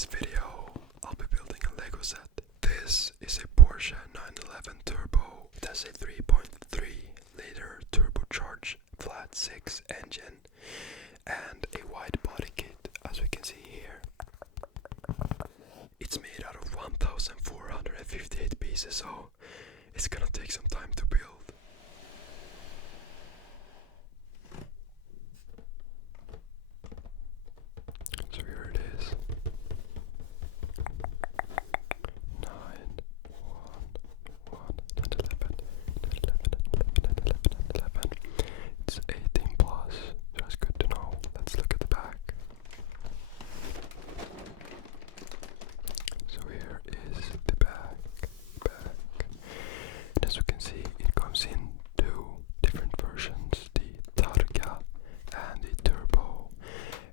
this video, I'll be building a Lego set. This is a Porsche 911 Turbo. It has a 3.3 liter turbocharged flat 6 engine and a wide body kit, as we can see here. It's made out of 1,458 pieces, so it's gonna take some time to build. So here it is. 9, 1, 1, 10, 11, 10, 11, 11, 11, 11. It's 18 plus, so that's good to know. Let's look at the back. So here is the back. And as you can see, it comes in two different versions, the Targa and the Turbo.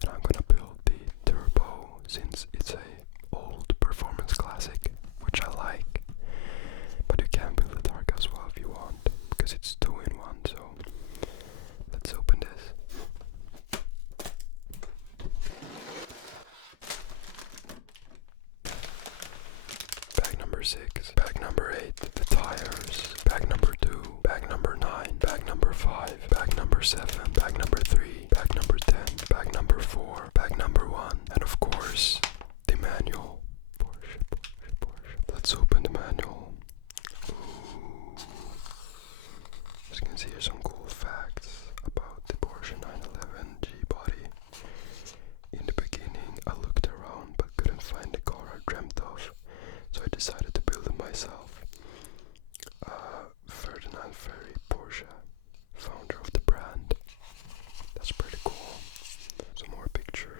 And I'm gonna build the Turbo since it's a old performance classic, which I like. But you can build the Targa as well if you want, because it's 2 in 1. So let's open this. Bag number 6, bag number 8, the tires, bag number 2, bag number 9, bag number 5, bag number 7, bag number 3, bag number 10, bag number 4, bag number 1, and of course, the manual. Porsche. Let's open the manual. Ooh. As you can see, here's some cool facts about the Porsche 911 G-body. In the beginning, I looked around but couldn't find the car I dreamt of, so I decided to build it myself. Ferdinand Ferry Porsche, founder of the brand. That's pretty cool. Some more pictures.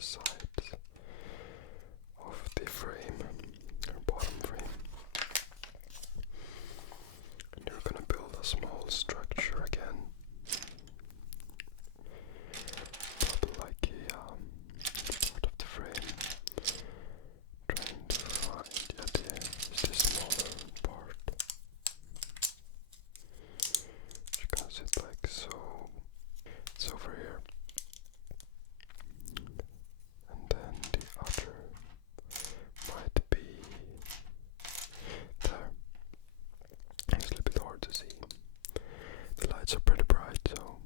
the sides of the frame, or bottom frame. And you're gonna build a small structure again. Probably like a part of the frame. Trying to find the smaller part. It's gonna sit like so. It's over here. And then the other might be there. It's a little bit hard to see. The lights are pretty bright, so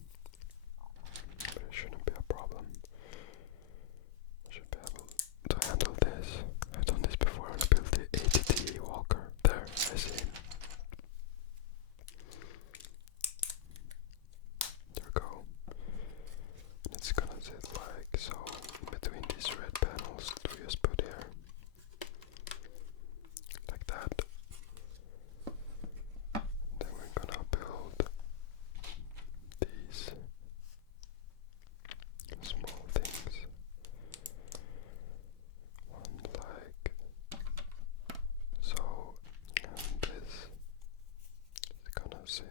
but it shouldn't be a problem. I should be able to handle this. I've done this before when I built the ATT walker. There, I see. There we go. And it's gonna sit like so between these red panels that we just put here. Like that. Then we're gonna build these small things. One like so, and this is gonna sit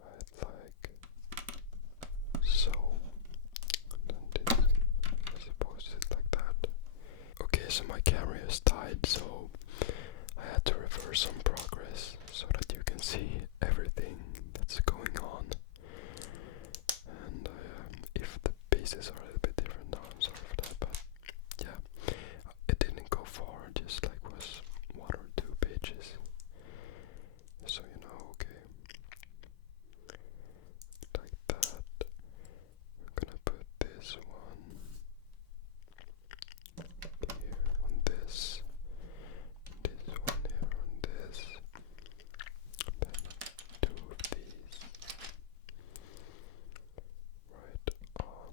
right like so. And then this is supposed to sit like that. Okay, so my camera is tied, so I had to reverse some progress so that you can see everything that's going on. And if the pieces are a little bit different now, I'm sorry for that, but yeah, it didn't go far, just like was 1 or 2 pages. So you know, okay, like that. We're gonna put this one here on this one here on this, then 2 of these right on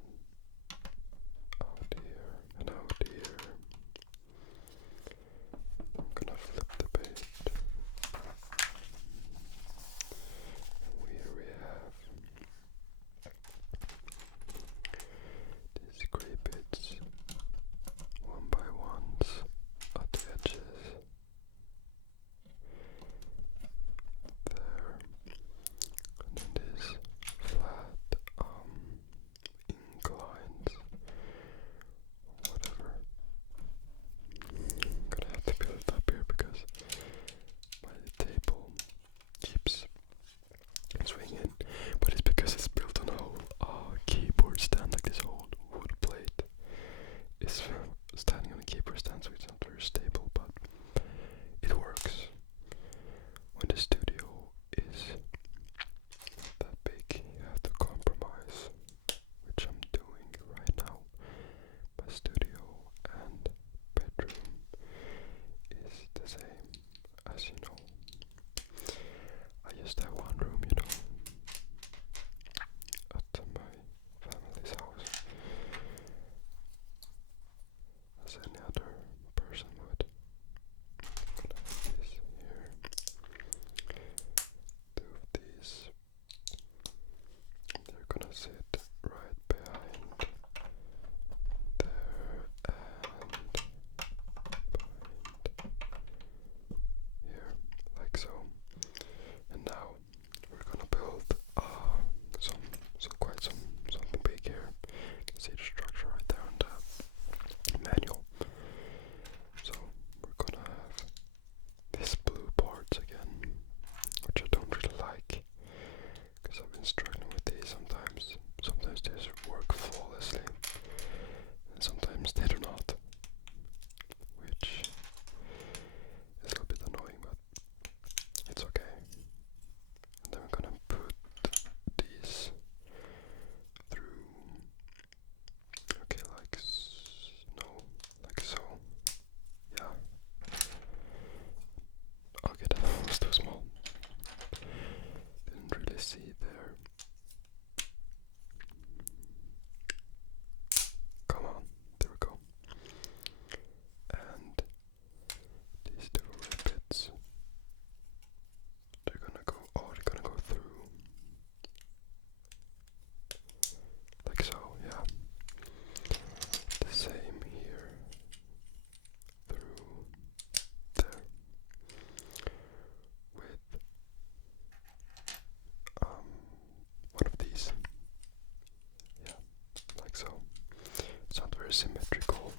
very symmetrical.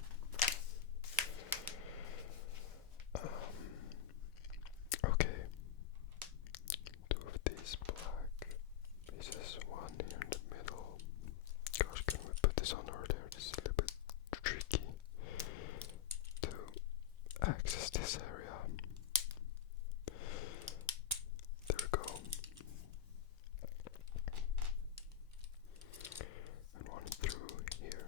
Okay, two of these black pieces, one here in the middle. Gosh, can we put this on earlier? This is a little bit tricky to access this area. There we go. And one through here.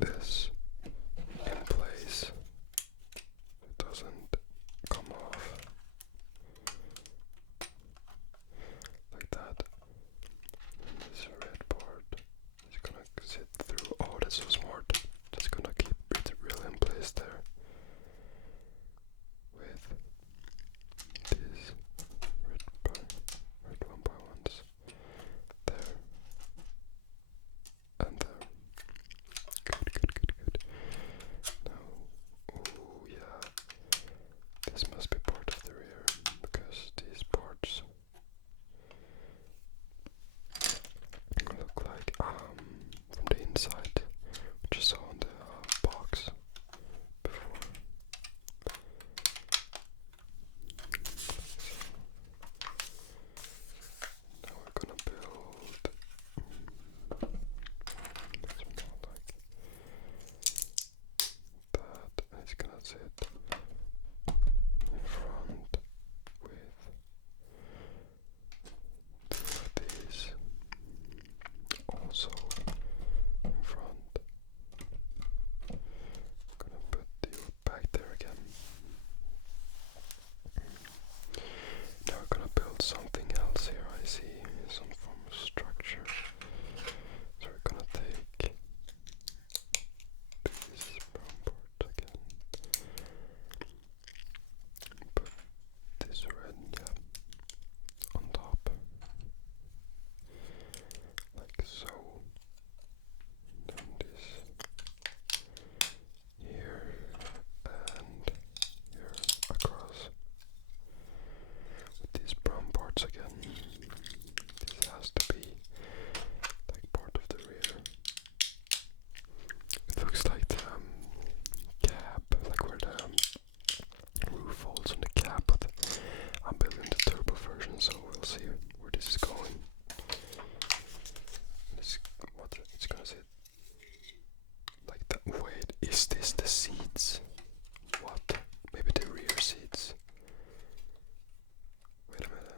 this in place. It doesn't come off. Like that. And this red part is gonna sit through. Oh, that's so smart. That's gonna keep it really in place there. With these red 1x1s there and there. Good. Now, oh yeah, this must be part of the rear because these parts look like from the inside, which you saw on the box before. Now we're gonna build it's more like that, and it's gonna sit in front with these also in front. Gonna put you back there again. Now we're gonna build something else here. I see some form of structure. So we're gonna take these brown parts again. Put this red on top. Like so. Then this here and here across. With these brown parts again. This has to be like part of the rear. It looks like the cab, like where the roof folds on the cab, but I'm building the turbo version, so we'll see where this is going. It's gonna sit like that. Wait, is this the seats? What? Maybe the rear seats? Wait a minute.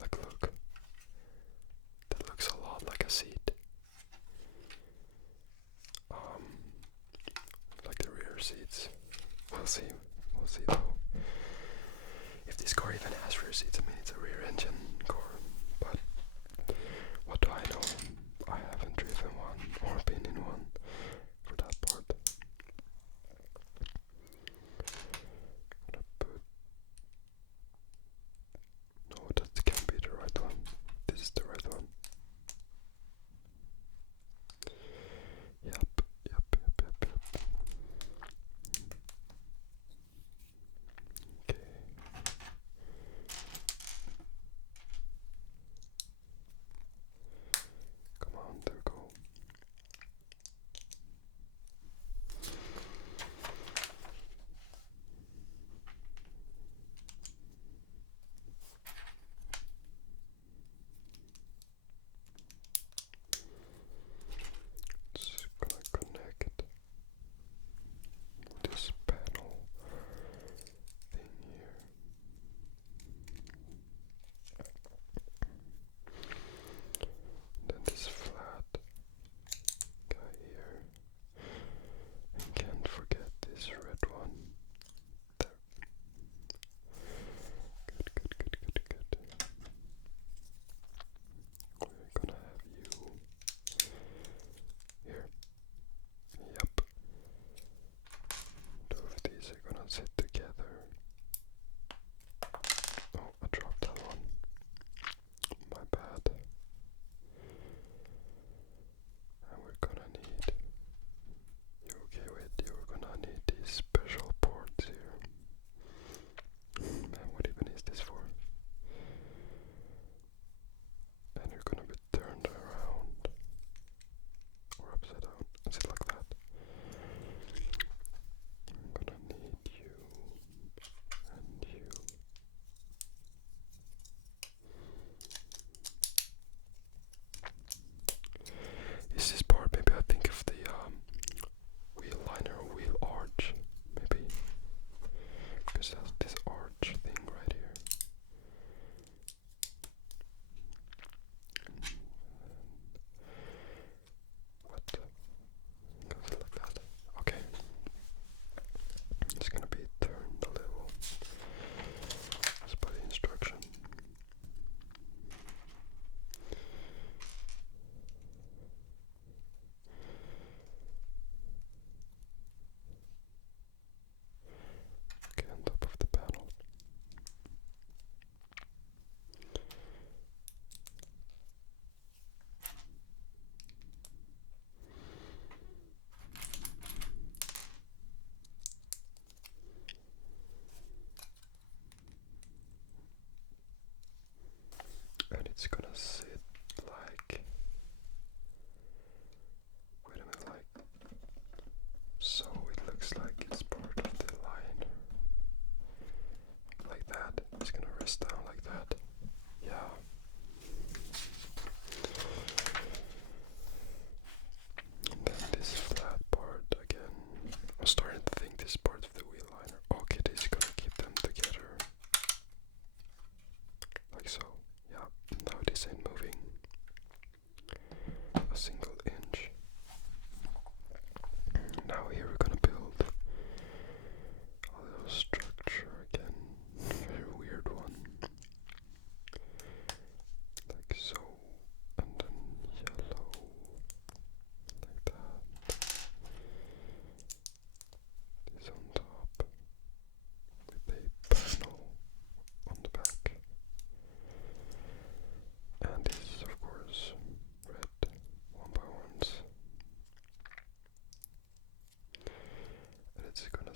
Like, look. That looks a lot like a seat. Like the rear seats. We'll see. We'll see though. If this car even has rear seats, I mean it's a rear engine car. But what do I know? I haven't driven one or been in one for that part. No, that can't be the right one. This is the right one. Yep. Okay.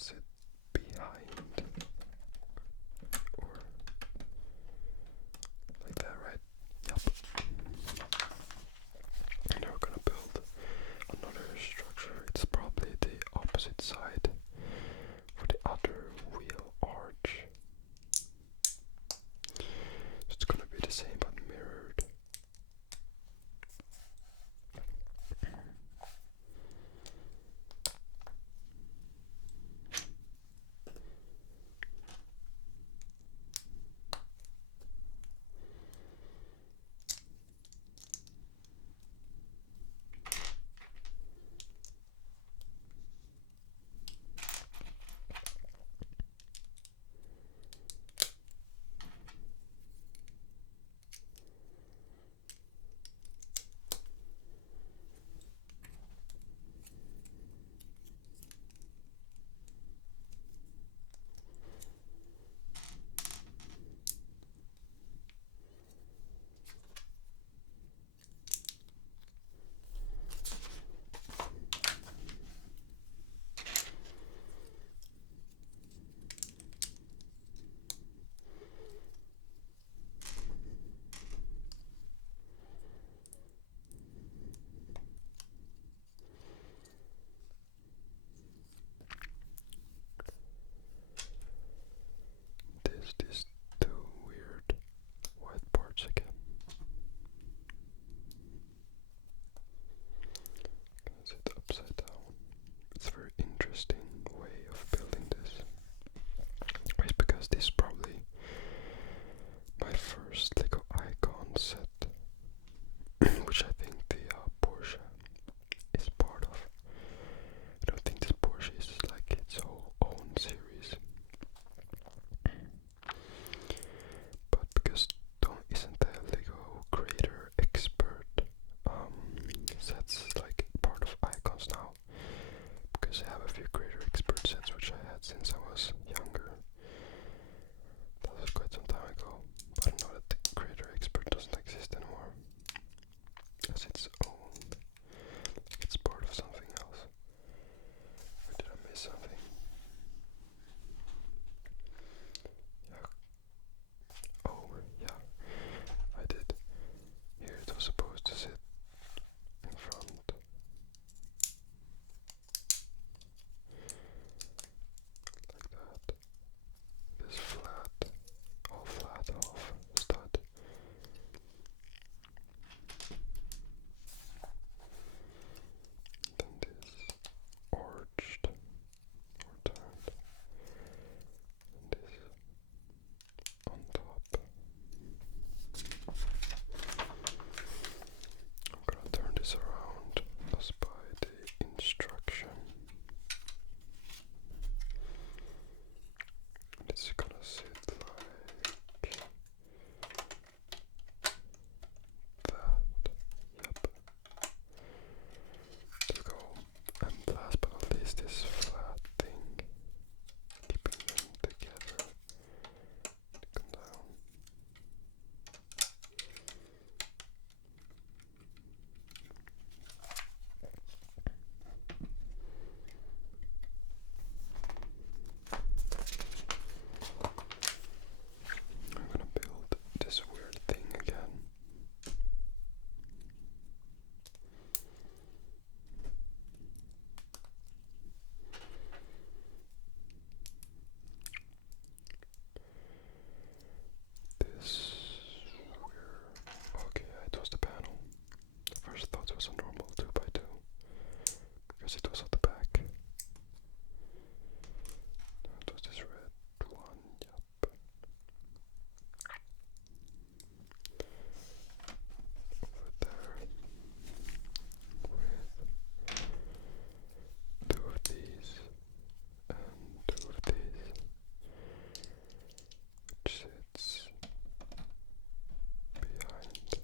sit behind, or like that, right? Yep. Now we're gonna build another structure. It's probably the opposite side for the other wheel arch. So it's gonna be the same but mirrored. These two weird white parts again. Gonna sit upside down. It's a very interesting way of building this. It's because this is probably my first Lego icon set, which I think the Porsche is part of. I don't think this Porsche is like its whole own series. But because isn't the Lego creator expert sets like part of icons now? Because I have a few creator expert sets which I had since I was younger. That was quite some time ago. But I know that the creator expert doesn't exist anymore. As its own. It's part of something else. Or did I miss something? Yeah. Oh, yeah. I did. Here it was supposed to sit in front. Like that. This flat, half stud. Then this arched or turned. And this on top. I'm gonna turn this around as by the instruction. It's gonna sit like that. Yep. There we go. And last but not least, this flat thing, keeping them together. Come down. I'm gonna build this weird thing again. This weird. Okay, it was the panel. At first I thought it was a normal 2x2 because it was at the back. No, it was this red one, yep. Over there with 2 of these and 2 of these, which sits behind.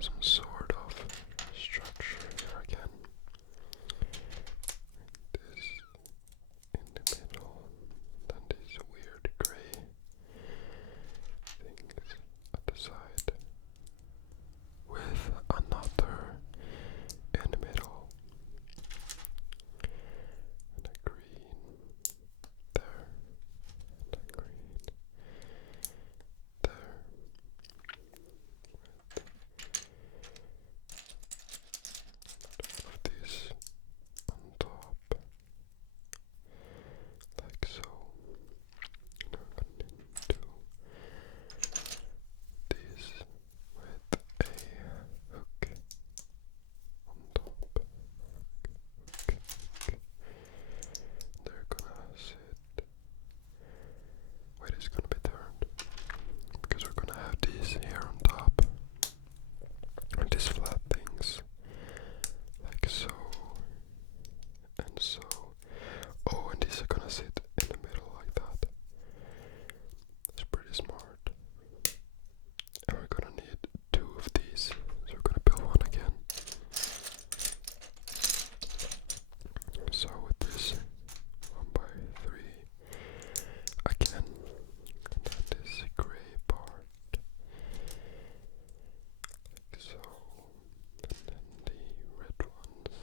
some sort of structure here again. This in the middle, then these weird gray things at the side, with another in the middle, and a green there, and a green there, with of these on top, like so. Now I'm going to do these with a hook on top. Hook. They're gonna sit. Wait, it's gonna be turned because we're gonna have these here on top, and these flat things, like so and so. Oh, and these are gonna sit in the middle like that. That's pretty smart. And we're gonna need two of these, so we're gonna build one again. So with this 1x3 again, and then this gray part, like so, and then the red ones,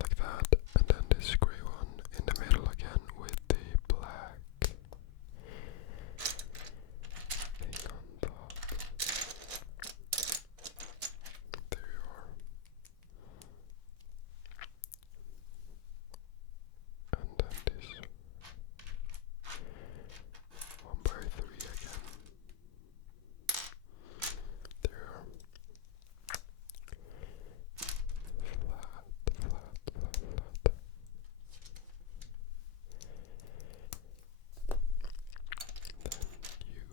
like that, and then this gray one in the middle again with the black thing on top. There you are. And then this 1x3 again. There. Flat, flat, flat, flat. Then you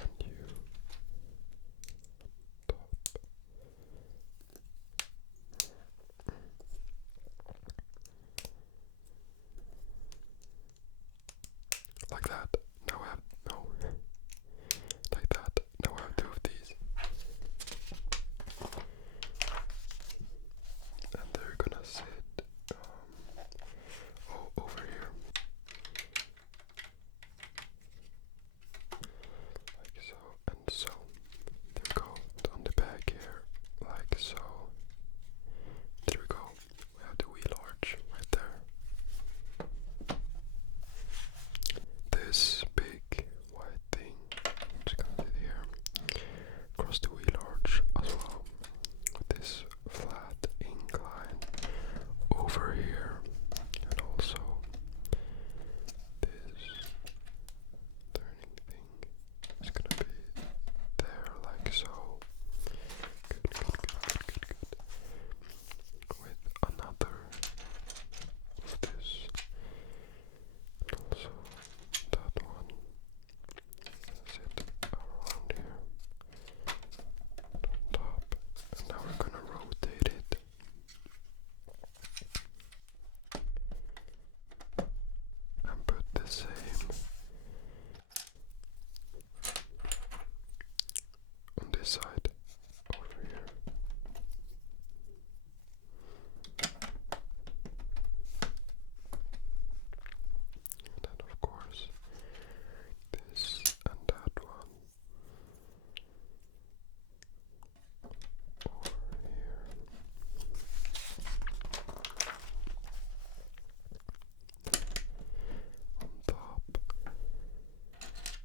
and you top. Like that. Now I have no. Like that. Now I have two of these. And they're gonna sit over here. Like so and so. There we go. On the back here. Like so. There we go. We have the wheel arch right there. This big white thing, I'm just gonna sit here, across the wheel arch as well, with this flat incline over here, and also this turning thing is gonna be there, like so. Good, good, good, good, good, good. With another of this, and also that one. Sit around here on top, and now we're gonna rotate it. And put the same on this side over here. And then of course this and that one over here. On top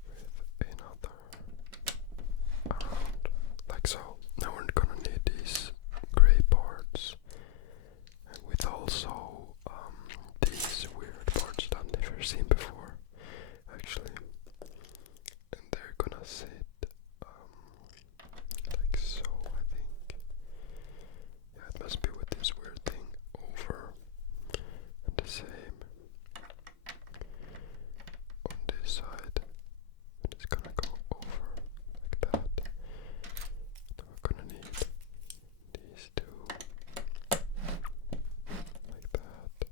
with another around, like so. Now we're gonna need these gray parts, and with also these weird parts that I've never seen before, actually. And they're gonna sit like so, I think. Yeah, it must be with this weird thing over, and the same on this side, and it's gonna go over like that. Now we're gonna need these two like that,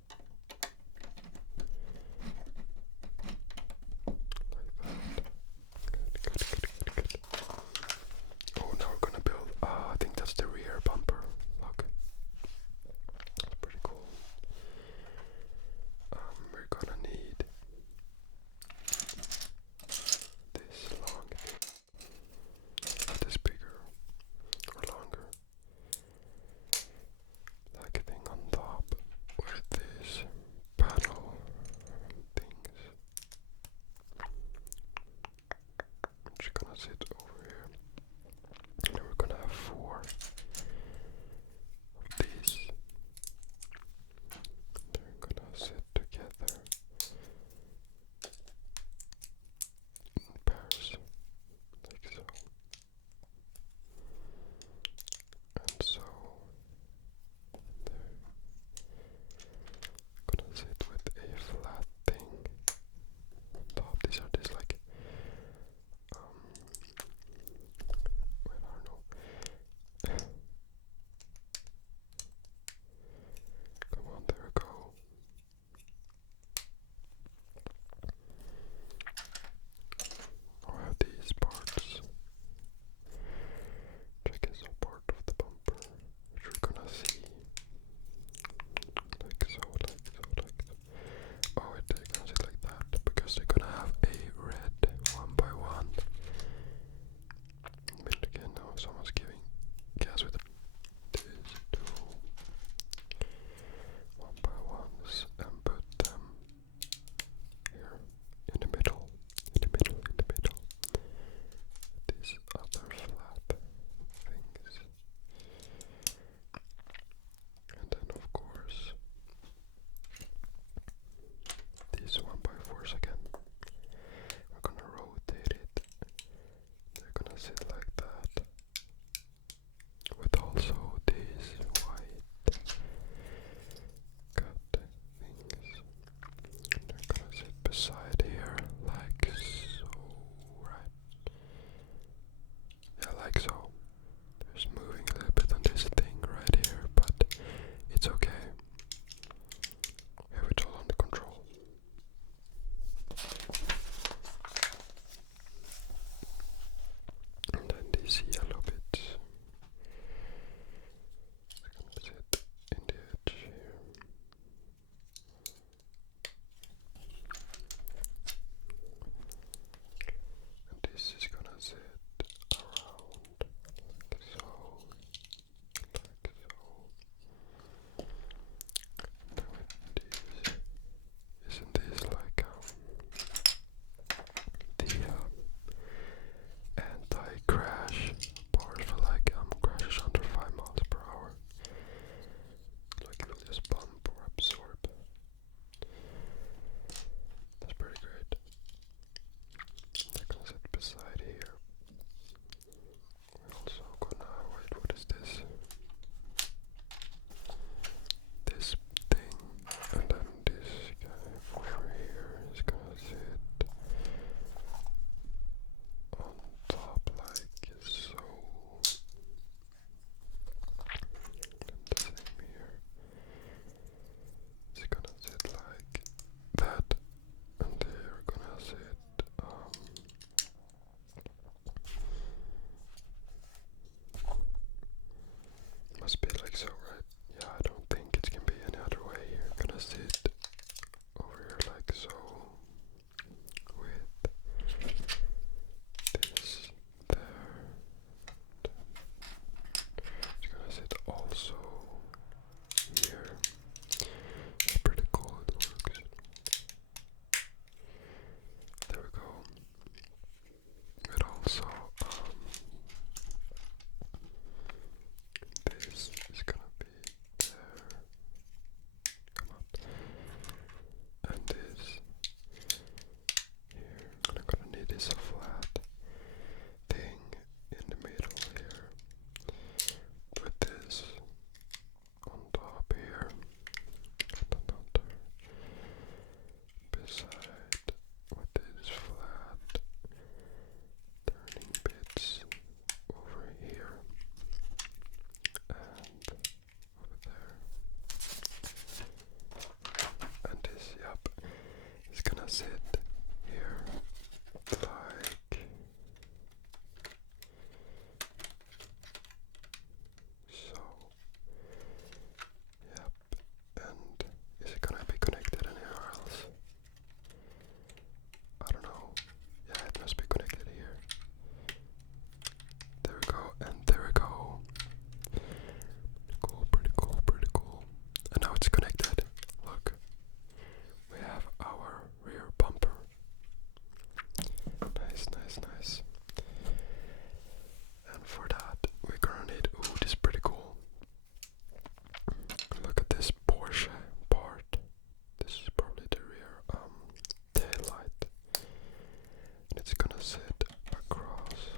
sit across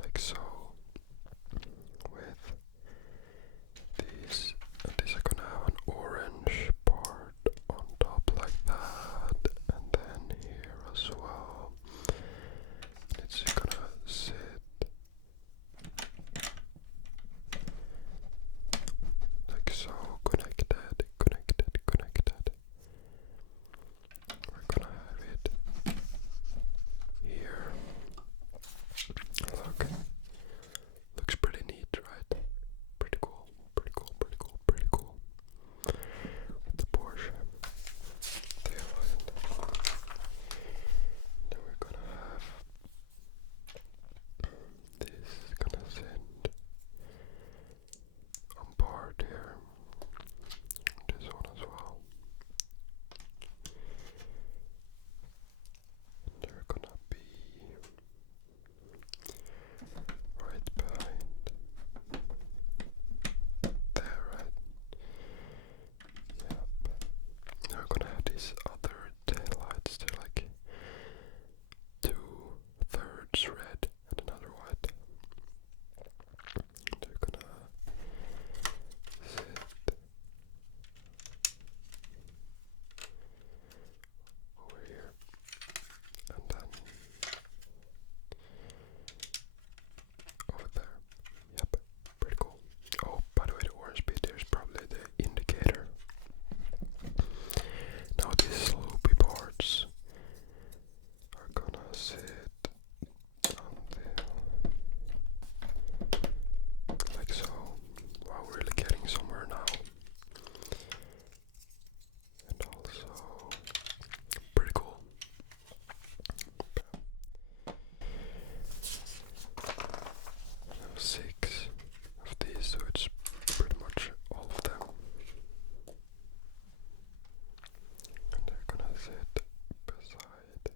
like so with these, and these are gonna have an orange part on top like that, and then here as well. It's gonna sit like so, connected. We're gonna have it here. Look, looks pretty neat, right? Pretty cool. With the Porsche taillight. Then we're gonna have this gonna sit on board here. This one as well. And they're gonna be right behind there, right? Yep. Now we're gonna have these other taillights. They're like 2/3 red and another white. They're gonna sit over here, and then over there. Yep, pretty cool. Oh, by the way, the orange bit there is probably the indicator. Now these loopy boards are gonna sit until like so. Wow, we're really getting somewhere now. And also pretty cool. I have 6 of these, so it's pretty much all of them. And they're gonna sit beside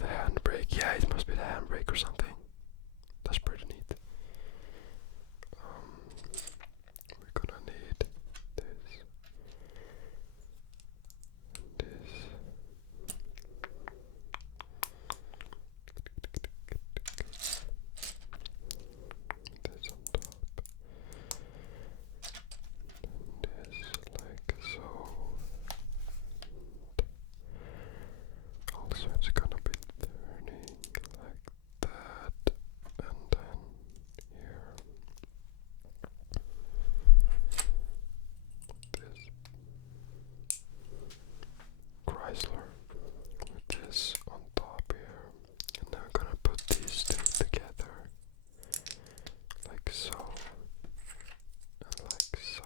like the handbrake. Yeah, it must be the handbrake or something. That's pretty neat. We're gonna need this. This. This on top. And this like so. Also it's gonna be turning like that. And then here. This Chrysler with this on top here, and then we're gonna put these two together like so and like so.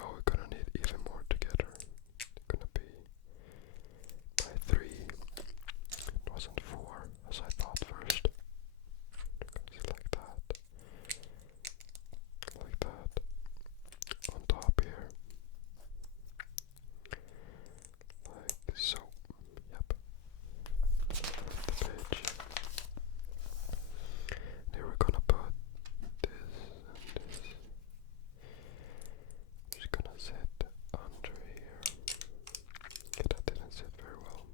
Oh, we're gonna need even more together. It's gonna be by 3. It wasn't 4 as I thought first. It's like that on top here. Like so. Yep. The page. Then we're gonna put this and this. Just gonna sit under here. Okay, that didn't sit very well.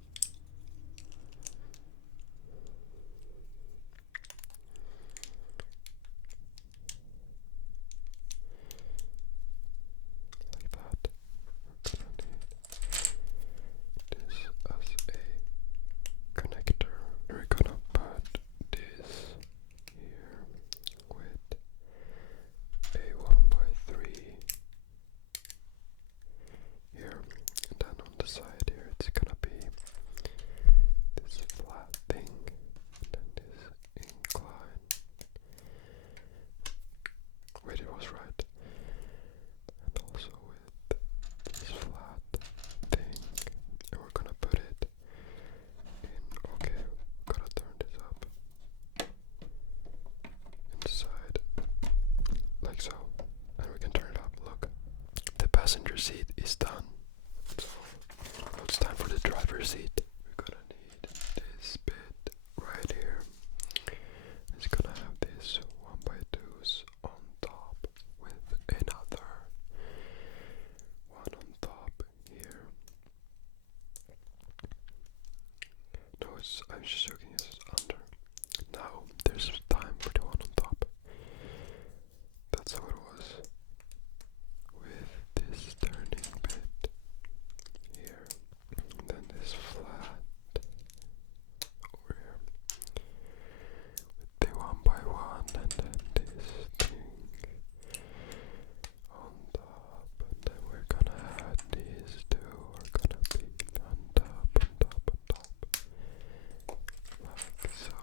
Like that. We're gonna need this as a connector. We're gonna put this here with a 1x3 here, and then on the side here it's gonna be this flat thing, and then this incline. Wait, it was right. And also with this flat thing, and we're gonna put it in. Okay, gotta turn this up inside like so, and we can turn it up. Look, the passenger seat is done, so now it's time for the driver's seat. We're gonna need this bit right here. It's gonna have this 1x2s on top with another one on top here. No, I'm just joking, it's under. Now there's time for the one on top. That's how it was. With this turning bit here, and then this flat over here. With the 1x1, and then this thing on top, and then we're gonna add these two. We're gonna be on top, like so.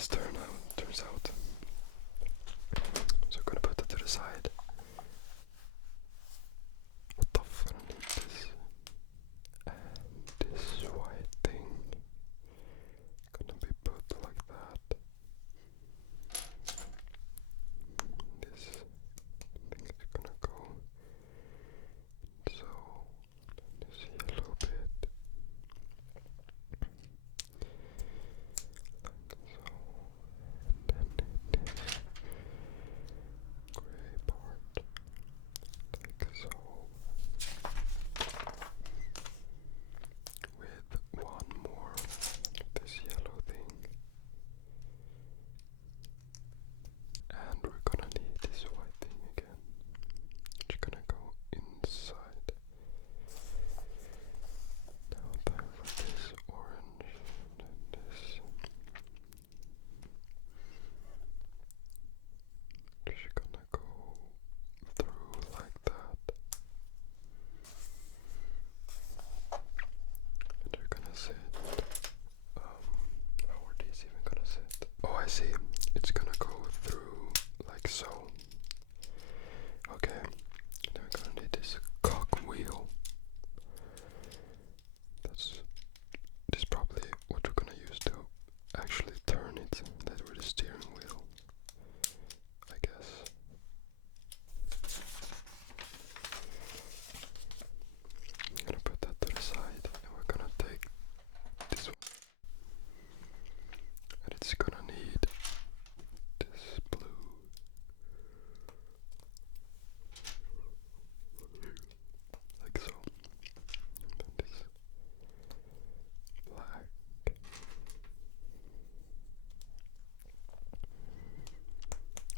this turns out. So I'm gonna put that to the side. What the fuck? I need this. And this white thing gonna be put like that. This thing is gonna go so this yellow bit like so, and then this gray part like so, with one more this yellow thing, and we're gonna need this white thing again. It's gonna go inside. Now that with this orange and then this, it's gonna go through like that. And they're gonna sit. How are these even gonna sit? Oh, I see. It's gonna go through like so. Okay. Now we're gonna need this cog wheel. This is probably what we're gonna use to actually turn it. That with the steering wheel, I guess. I'm gonna put that to the side, and we're gonna take this one, and it's gonna need this blue, like so, and then this black.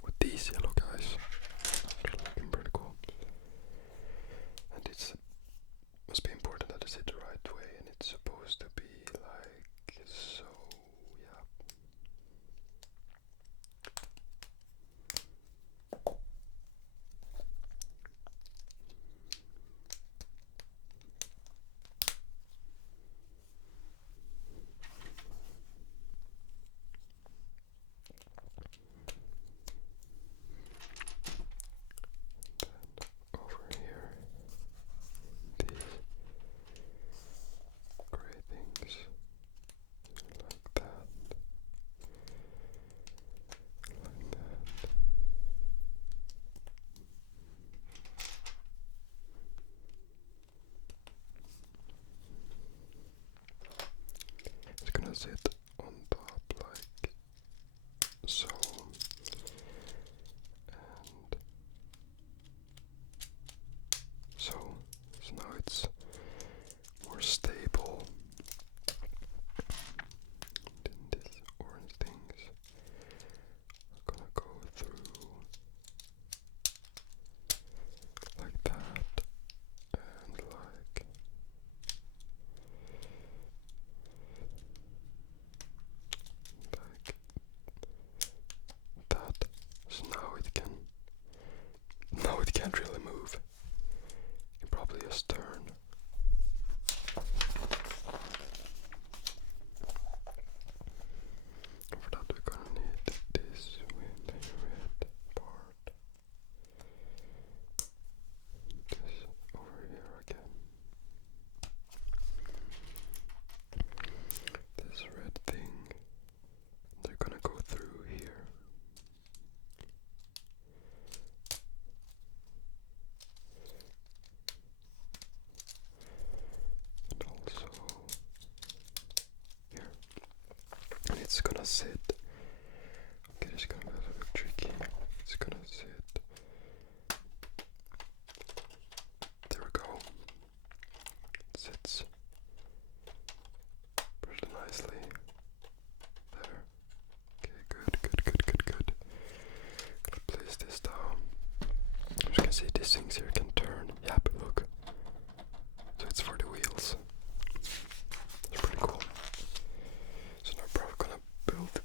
With these yellow guys, they're looking pretty cool. And it must be important that it's hit the right way, and it's supposed to be like so, yeah. Then over here, these gray things like that, like that. It's gonna sit on top like so, and so. So now it's more stable. Then these orange things are gonna go through like that, and like that. So now it can't really move. You probably just turn. For that we're gonna need this with the red part. This over here again. This red thing, they're gonna go through here. And also here. And it's gonna sit. Okay, it's gonna be a little bit tricky. It's gonna sit. There we go. It sits pretty nicely. There. Okay, good. Gonna place this down. As you can see, these things here can turn. Yep, look. So it's for the wheels. It's pretty cool. So now we're probably gonna build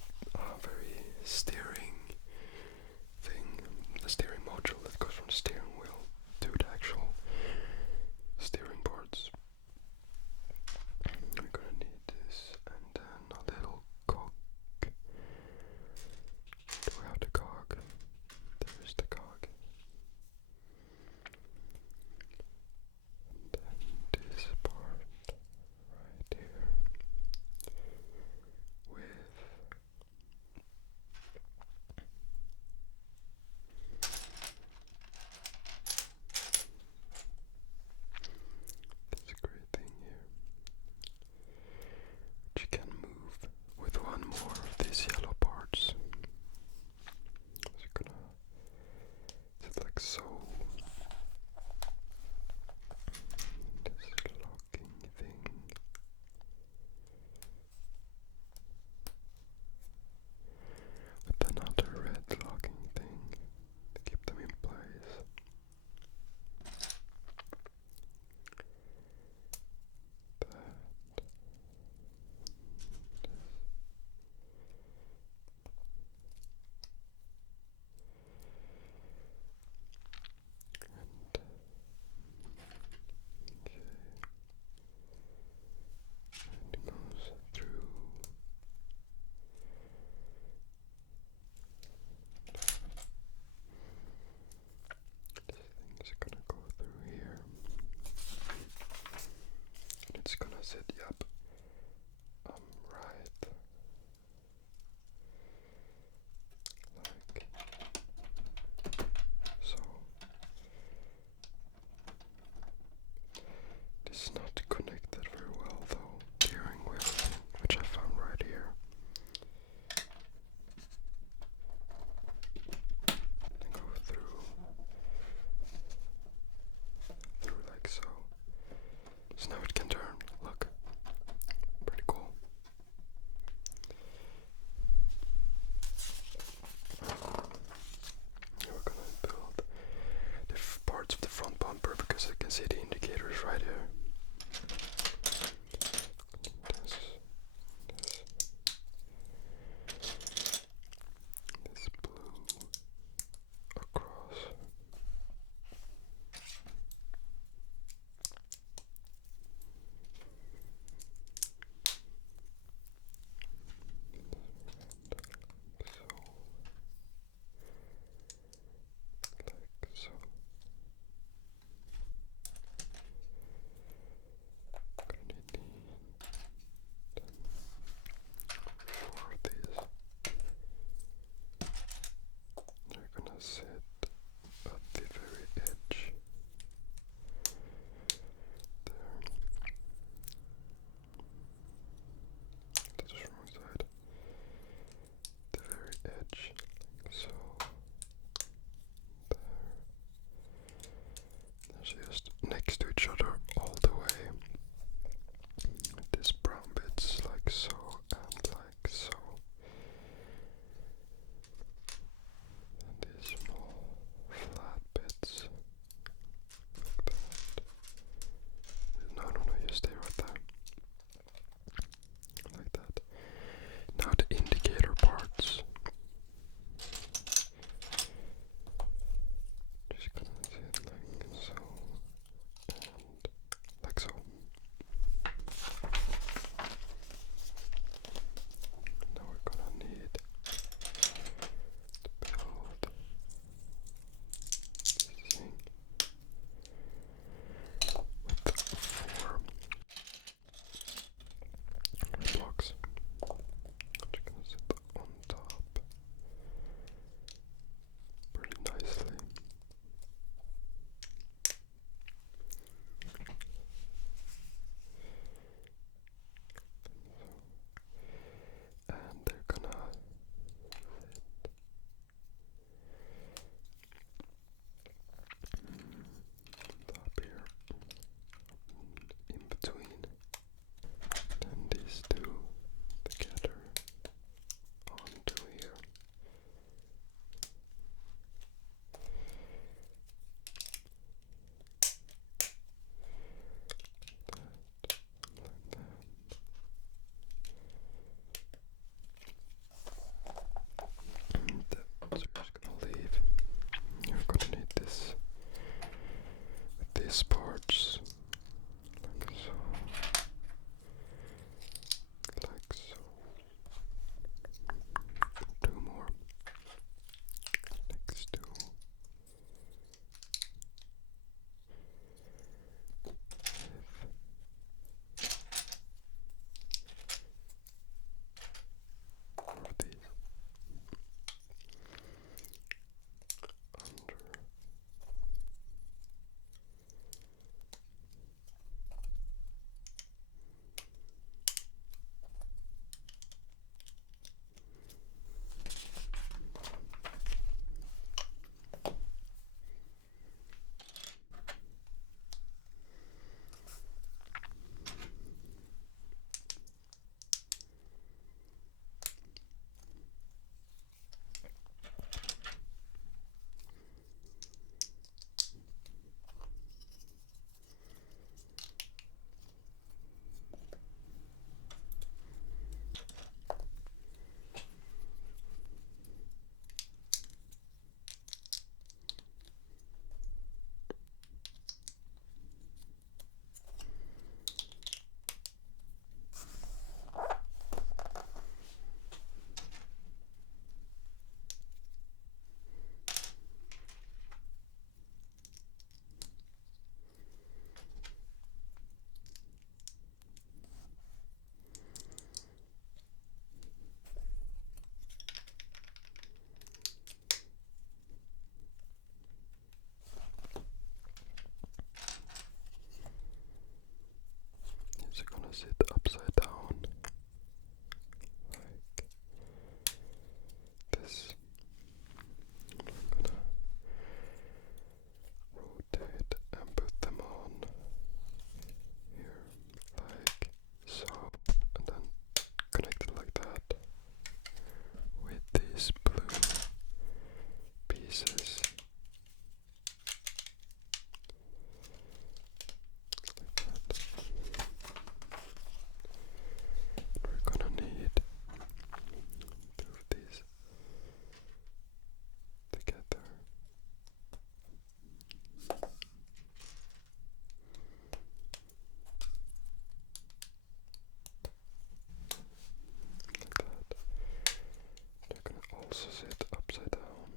also sit upside down,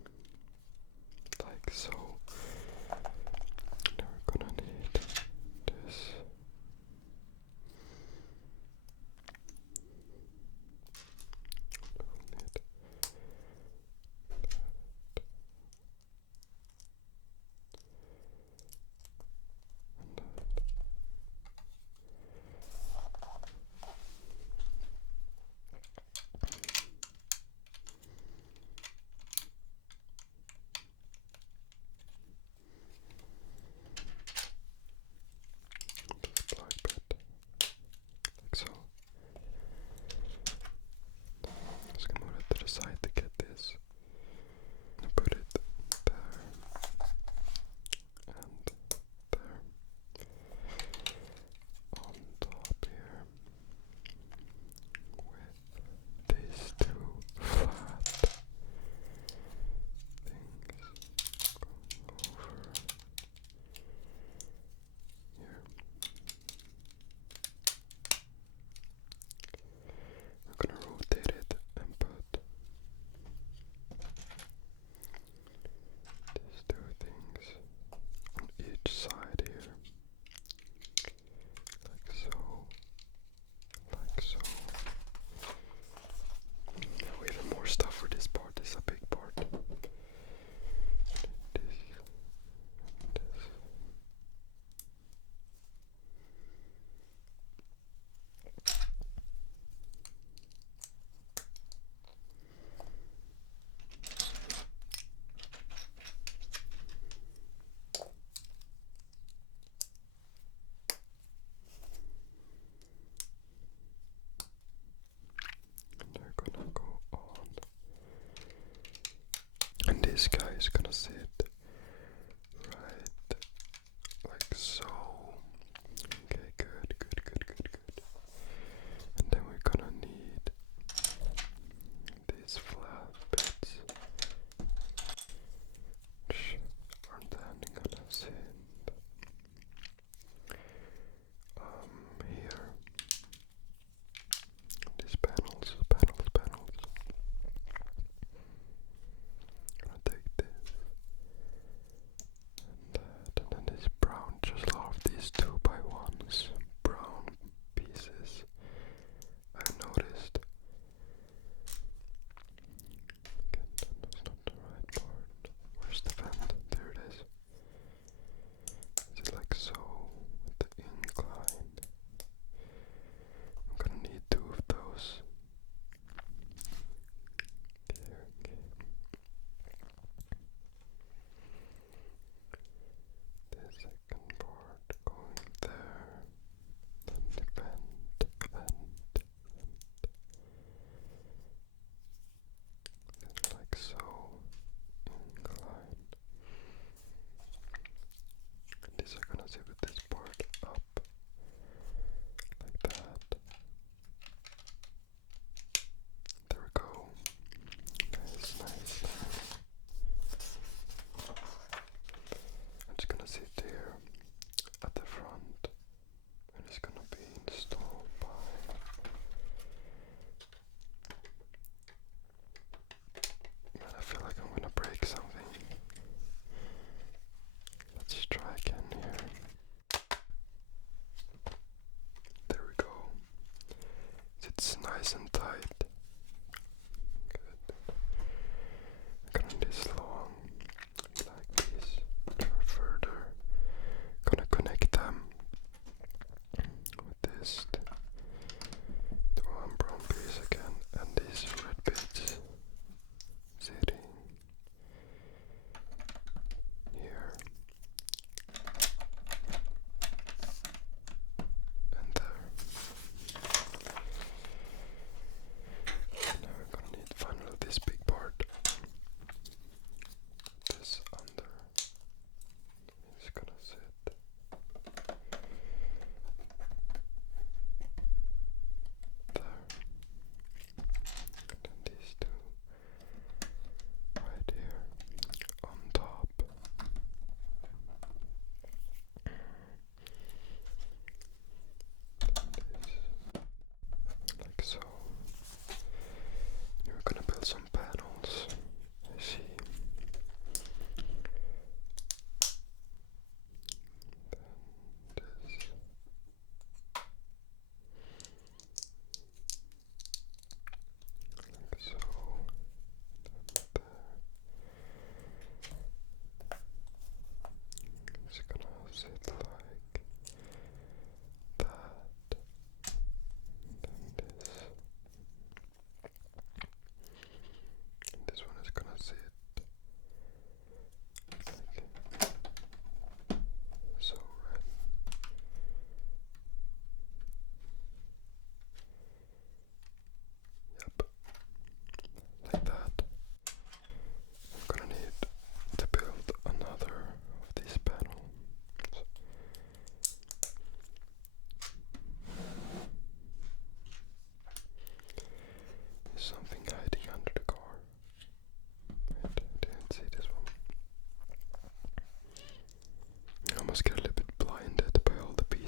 like so. Now we're gonna need this.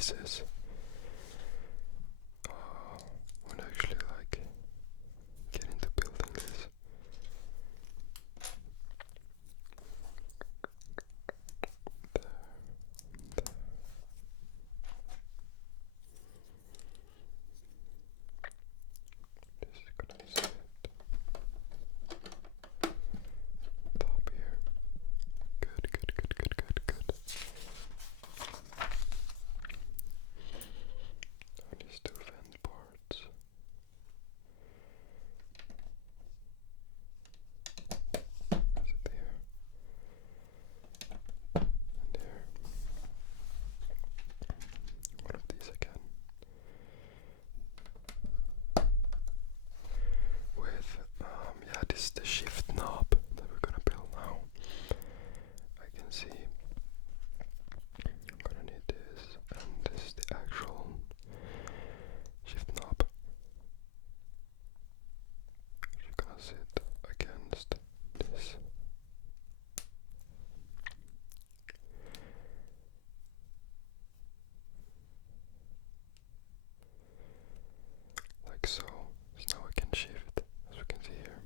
pieces. Would actually like get into building this. There. This is gonna sit top here. Good. Now these two vent parts. Is it there? And there. One of these again. With yeah, this is the shift knob that we're gonna build now. I can see I'm gonna need this, and this is the actual shift knob. You're gonna sit against this. Like so. So now I can shift, as we can see here.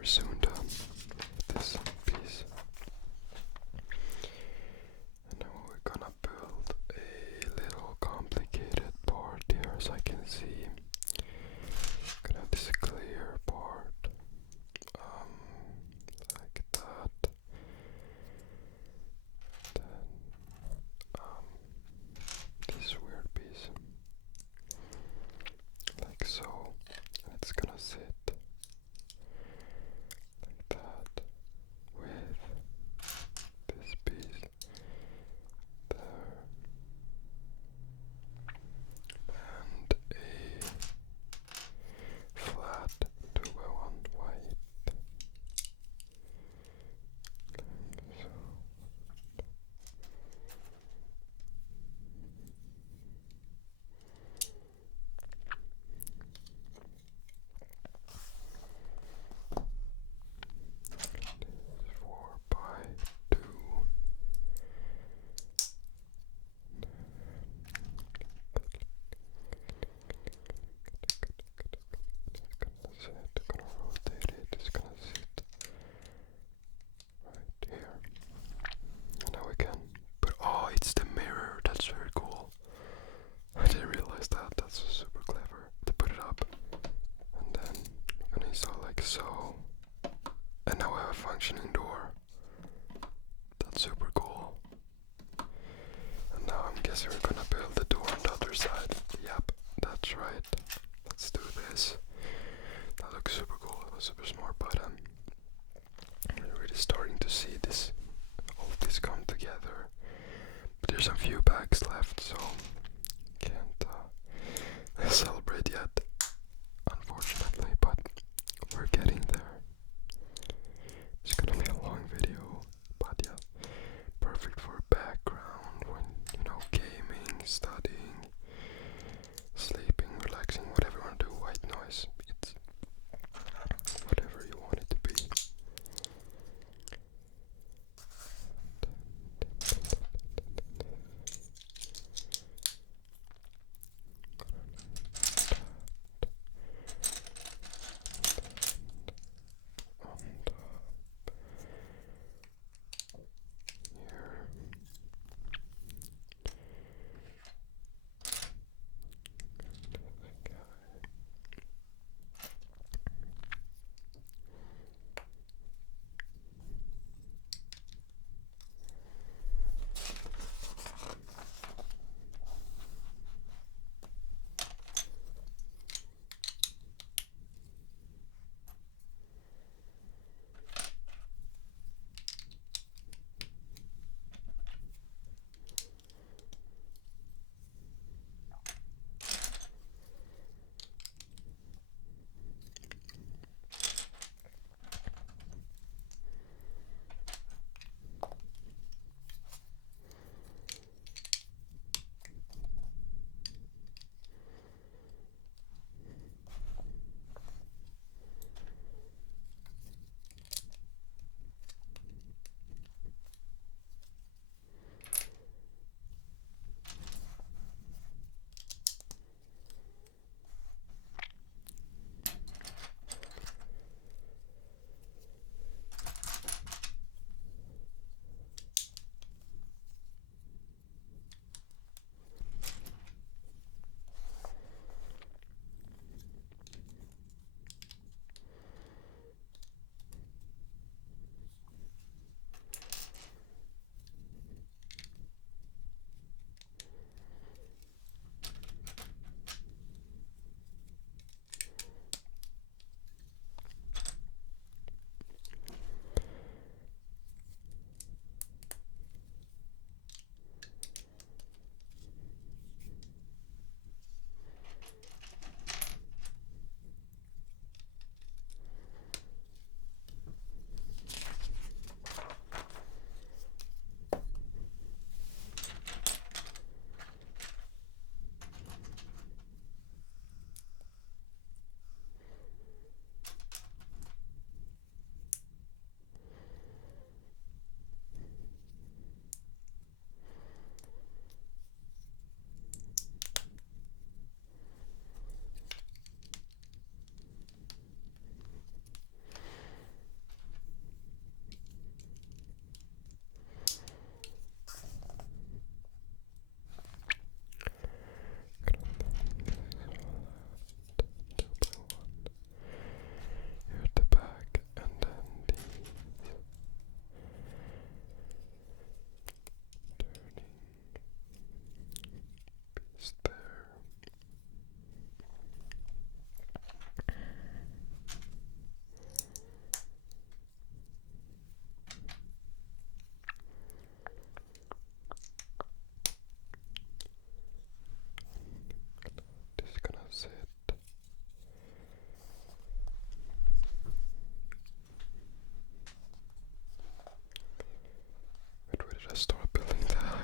we're soon done with this piece. And now we're gonna build a little complicated part here, as I can see. Gonna have this clear part, like that. Then this weird piece, like so, and it's gonna sit like that with this piece there and a flat 2x1 white. So this is 4x2. Gonna rotate it, it's gonna sit right here. And now we can put, oh, it's the mirror, that's very cool. I didn't realize that, that's super clever to put it up. And then we're gonna install like so. And now we have a functioning door. That's super cool. And now I'm guessing we're gonna build the door on the other side. Yep, that's right. Let's do this. That looks super cool. It was super smart, but we're really starting to see this, all of this come together. But there's a few bags left, so can't celebrate yet, unfortunately. But we're getting there. It's gonna be a long video, but yeah, perfect for background when, you know, gaming, studying, sleeping, relaxing, whatever you want to do. White noise.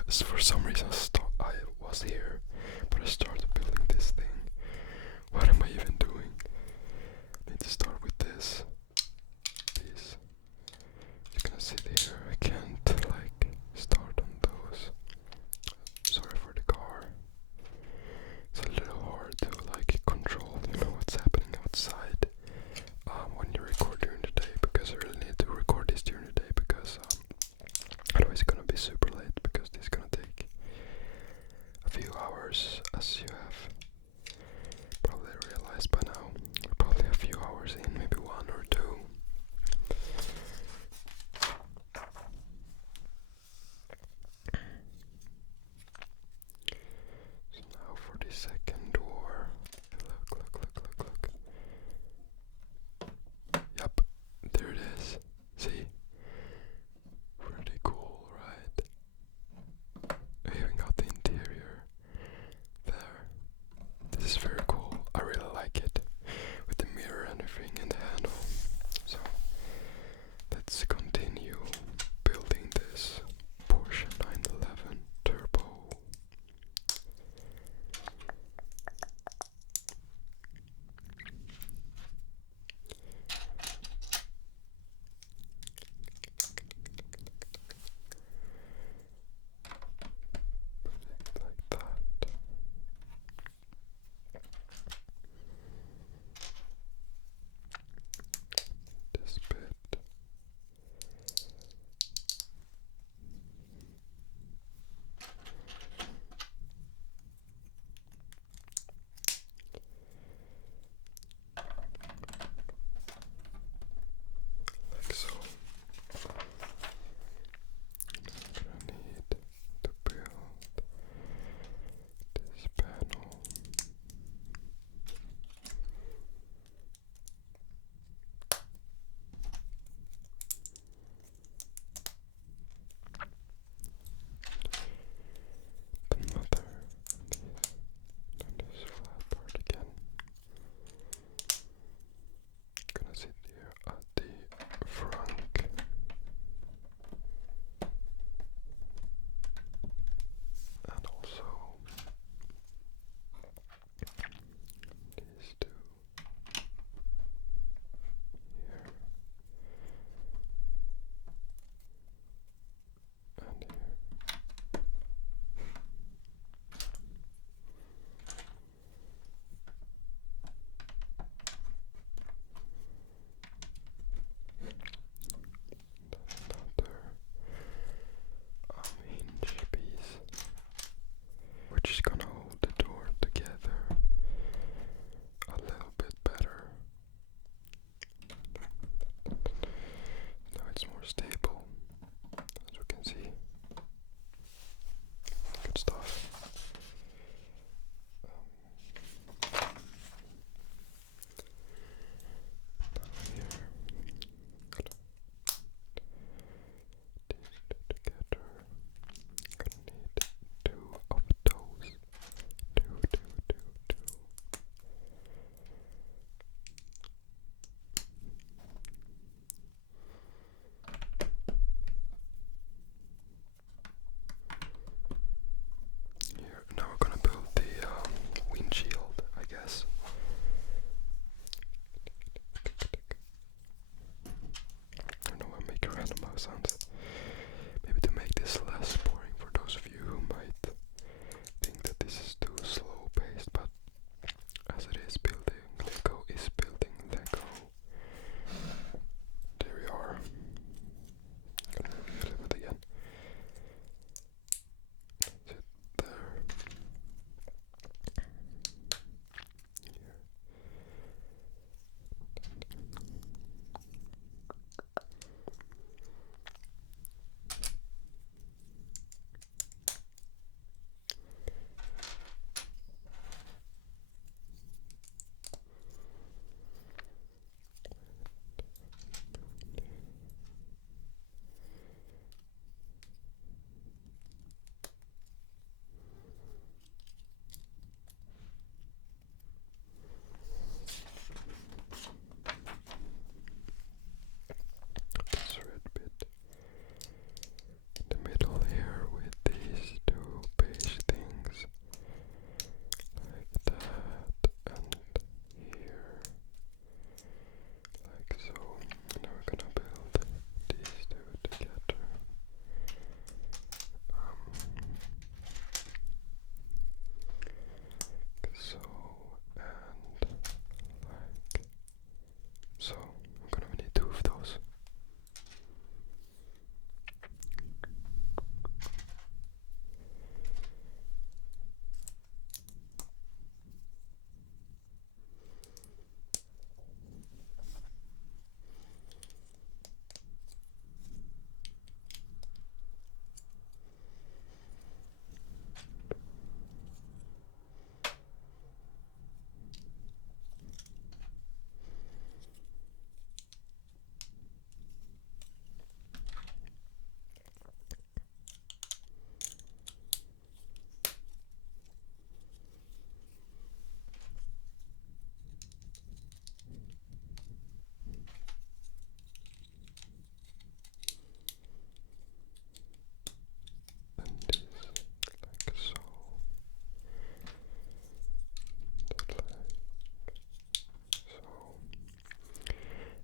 For some reason I was here, but I started building this thing. What am I even doing? I need to start with this piece. You can see here, I can't like start on those. Sorry for the car. It's a little hard to like control, you know, what's happening outside when you record during the day, because I really need to record this during the day, because otherwise it's gonna be super late, because this is gonna take a few hours So I'm gonna need 2 of those.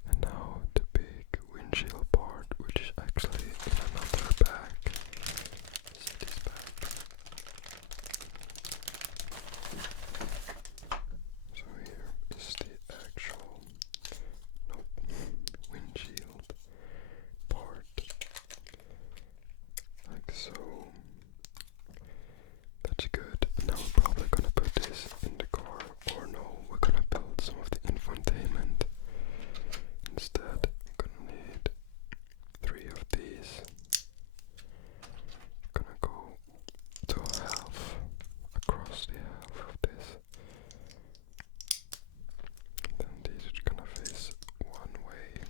And now the big windshield part, which is actually in another bag. See this bag? So here is the actual windshield part, like so. That's good. Now we're probably gonna put this in the car, or no, we're gonna build some of the infotainment instead. I'm gonna need 3 of these. Gonna go to half, across the half of this. Then these are gonna face one way.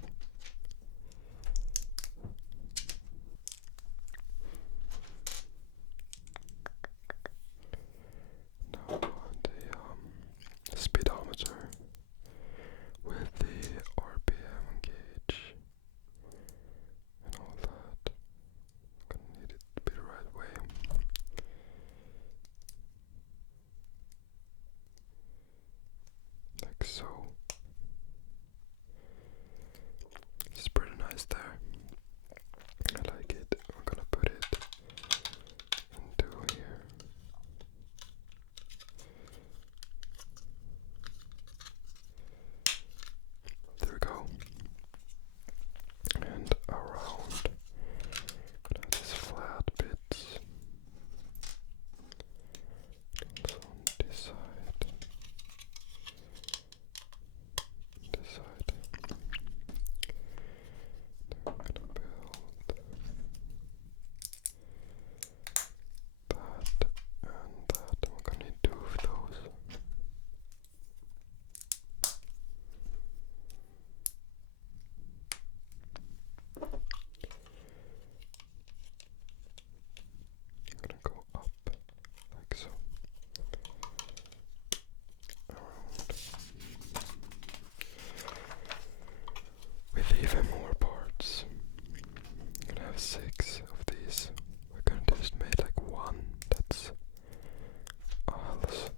Now the speedometer with the RPM gauge and all that. I'm gonna need it to be the right way. Like so. It's pretty nice there. I like it. I'm gonna put it into here. There we go. And around, gonna have these flat bits. Also on this side. This side. Then I'm gonna build that and that. I'm gonna need 2 of those. I'm gonna go up like so. Around. With even more parts. I'm gonna have 6 of these. We're gonna just make like 1 that's else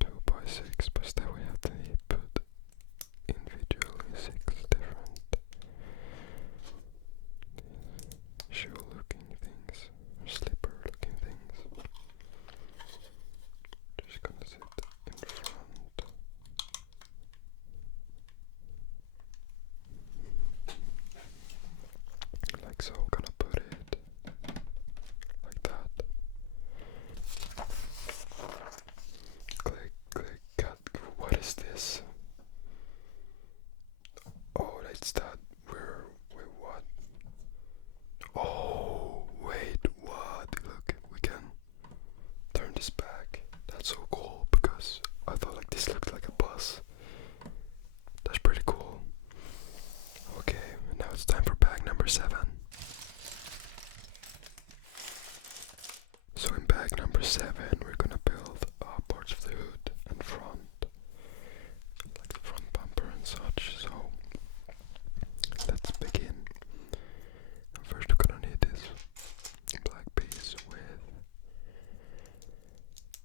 2 by 6, but still we have to put individually 6 different shoe looking things, or slipper looking things. Just gonna sit in front. Like so. Gonna put it like that. Click, click, cut. What is this? Oh, that's that. Wait, what? Oh, wait, what? Look, we can turn this back. That's so cool because I thought like this looked like a bus. That's pretty cool. Okay, now it's time for bag number 7. So in bag number 7, we're gonna build parts of the hood and front, like the front bumper and such. So let's begin. First, we're gonna need this black piece with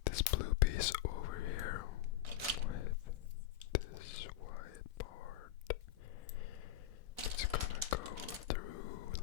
this blue piece over here with this white part. It's gonna go through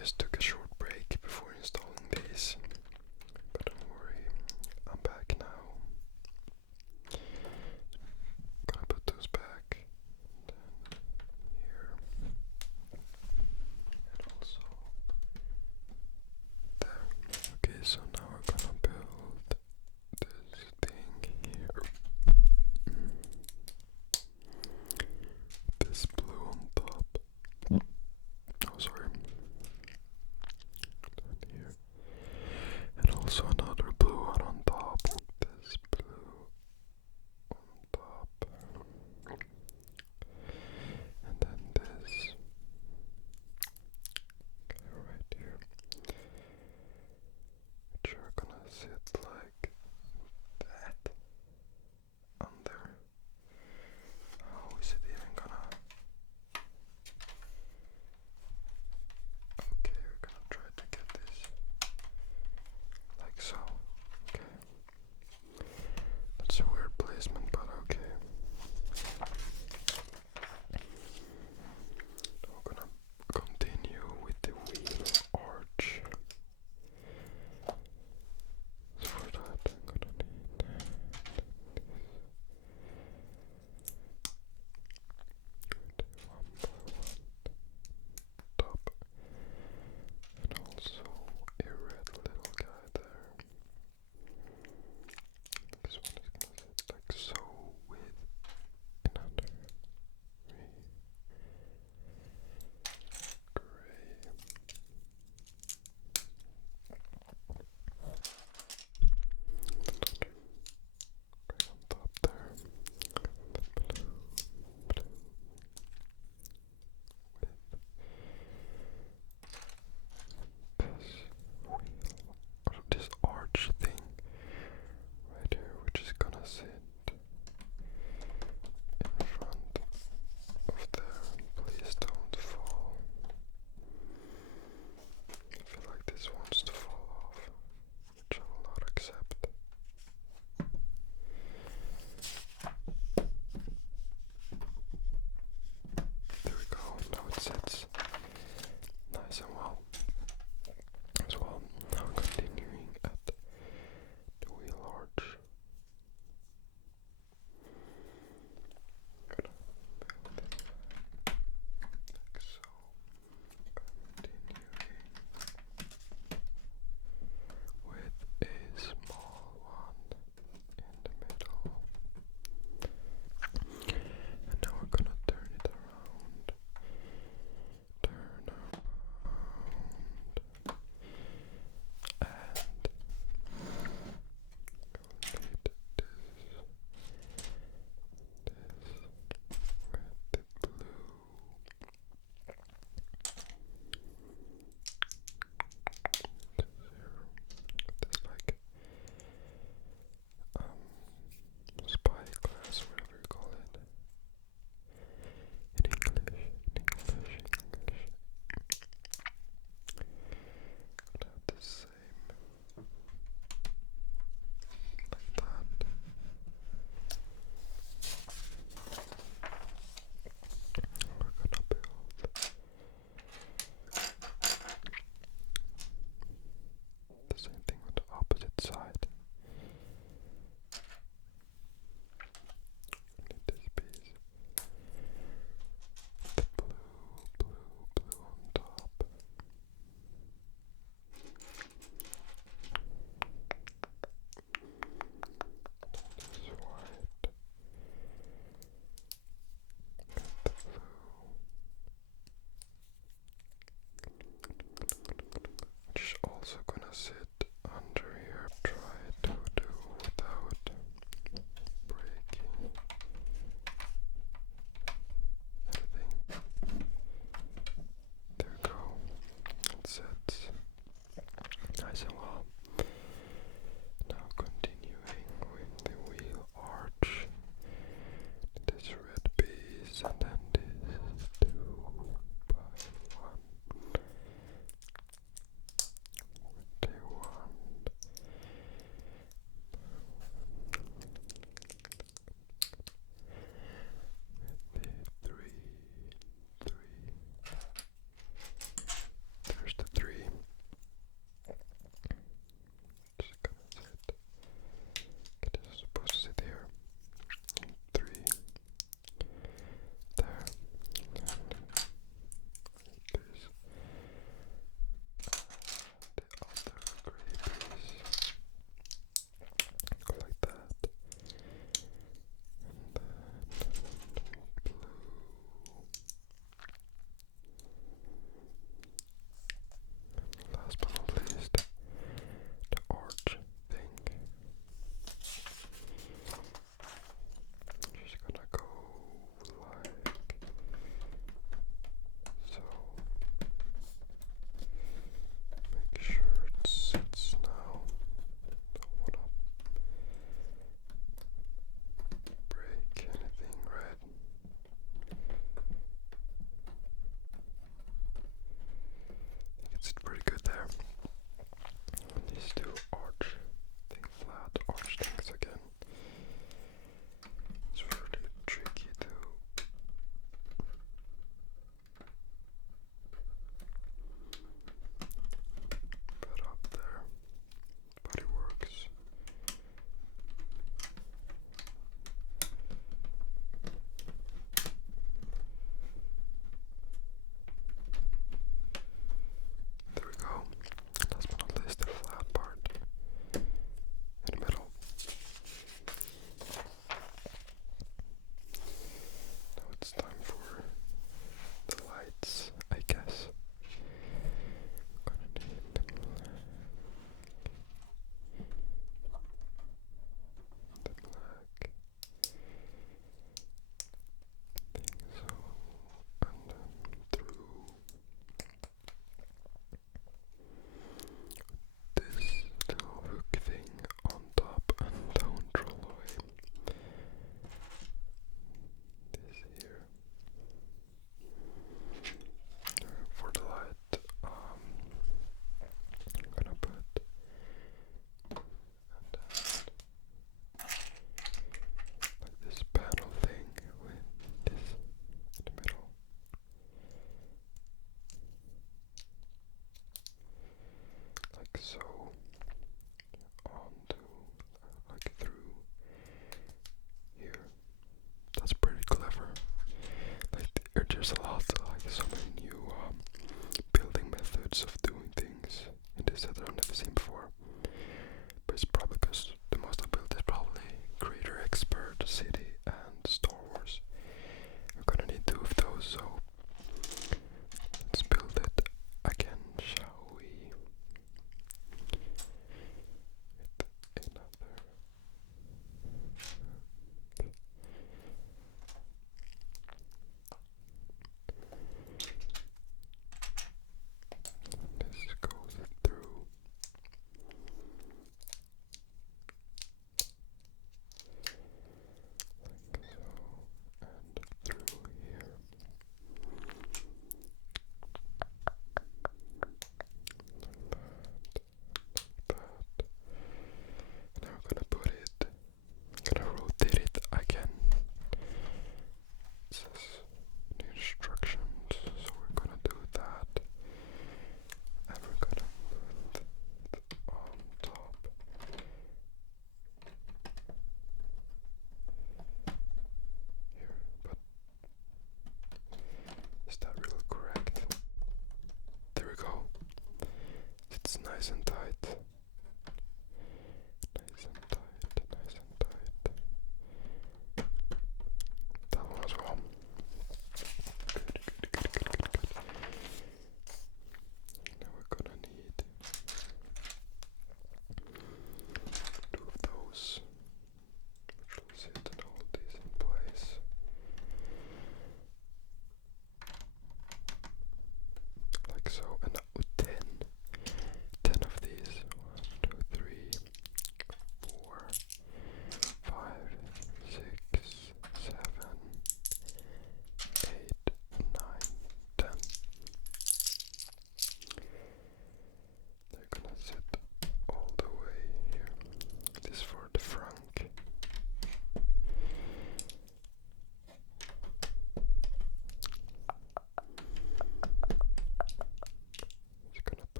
just took a short break before installing these, but don't worry, I'm back now. Gonna put those back, then here, and also there. Okay, so now we're gonna build this thing here. This blue on top. Oh, sorry. Down here. And also another blue one on top. This blue on top. And then this right here. Which are gonna sit like that on there. How is it even gonna? Okay, we're gonna try to get this like so. Okay. That's a weird placement, but okay. We're gonna continue with the wheel arch. So for that I'm gonna need one by one top, and also a red little guy there. This one is gonna sit like so with another gray. Right on top there. The blue with this arch thing right here, which is gonna sit in front of there. Please don't fall. I feel like this wants to fall off, which I will not accept. There we go. Now it sits nice and well. As well, now continuing at the wheel arch. Gonna build it like so. Continuing.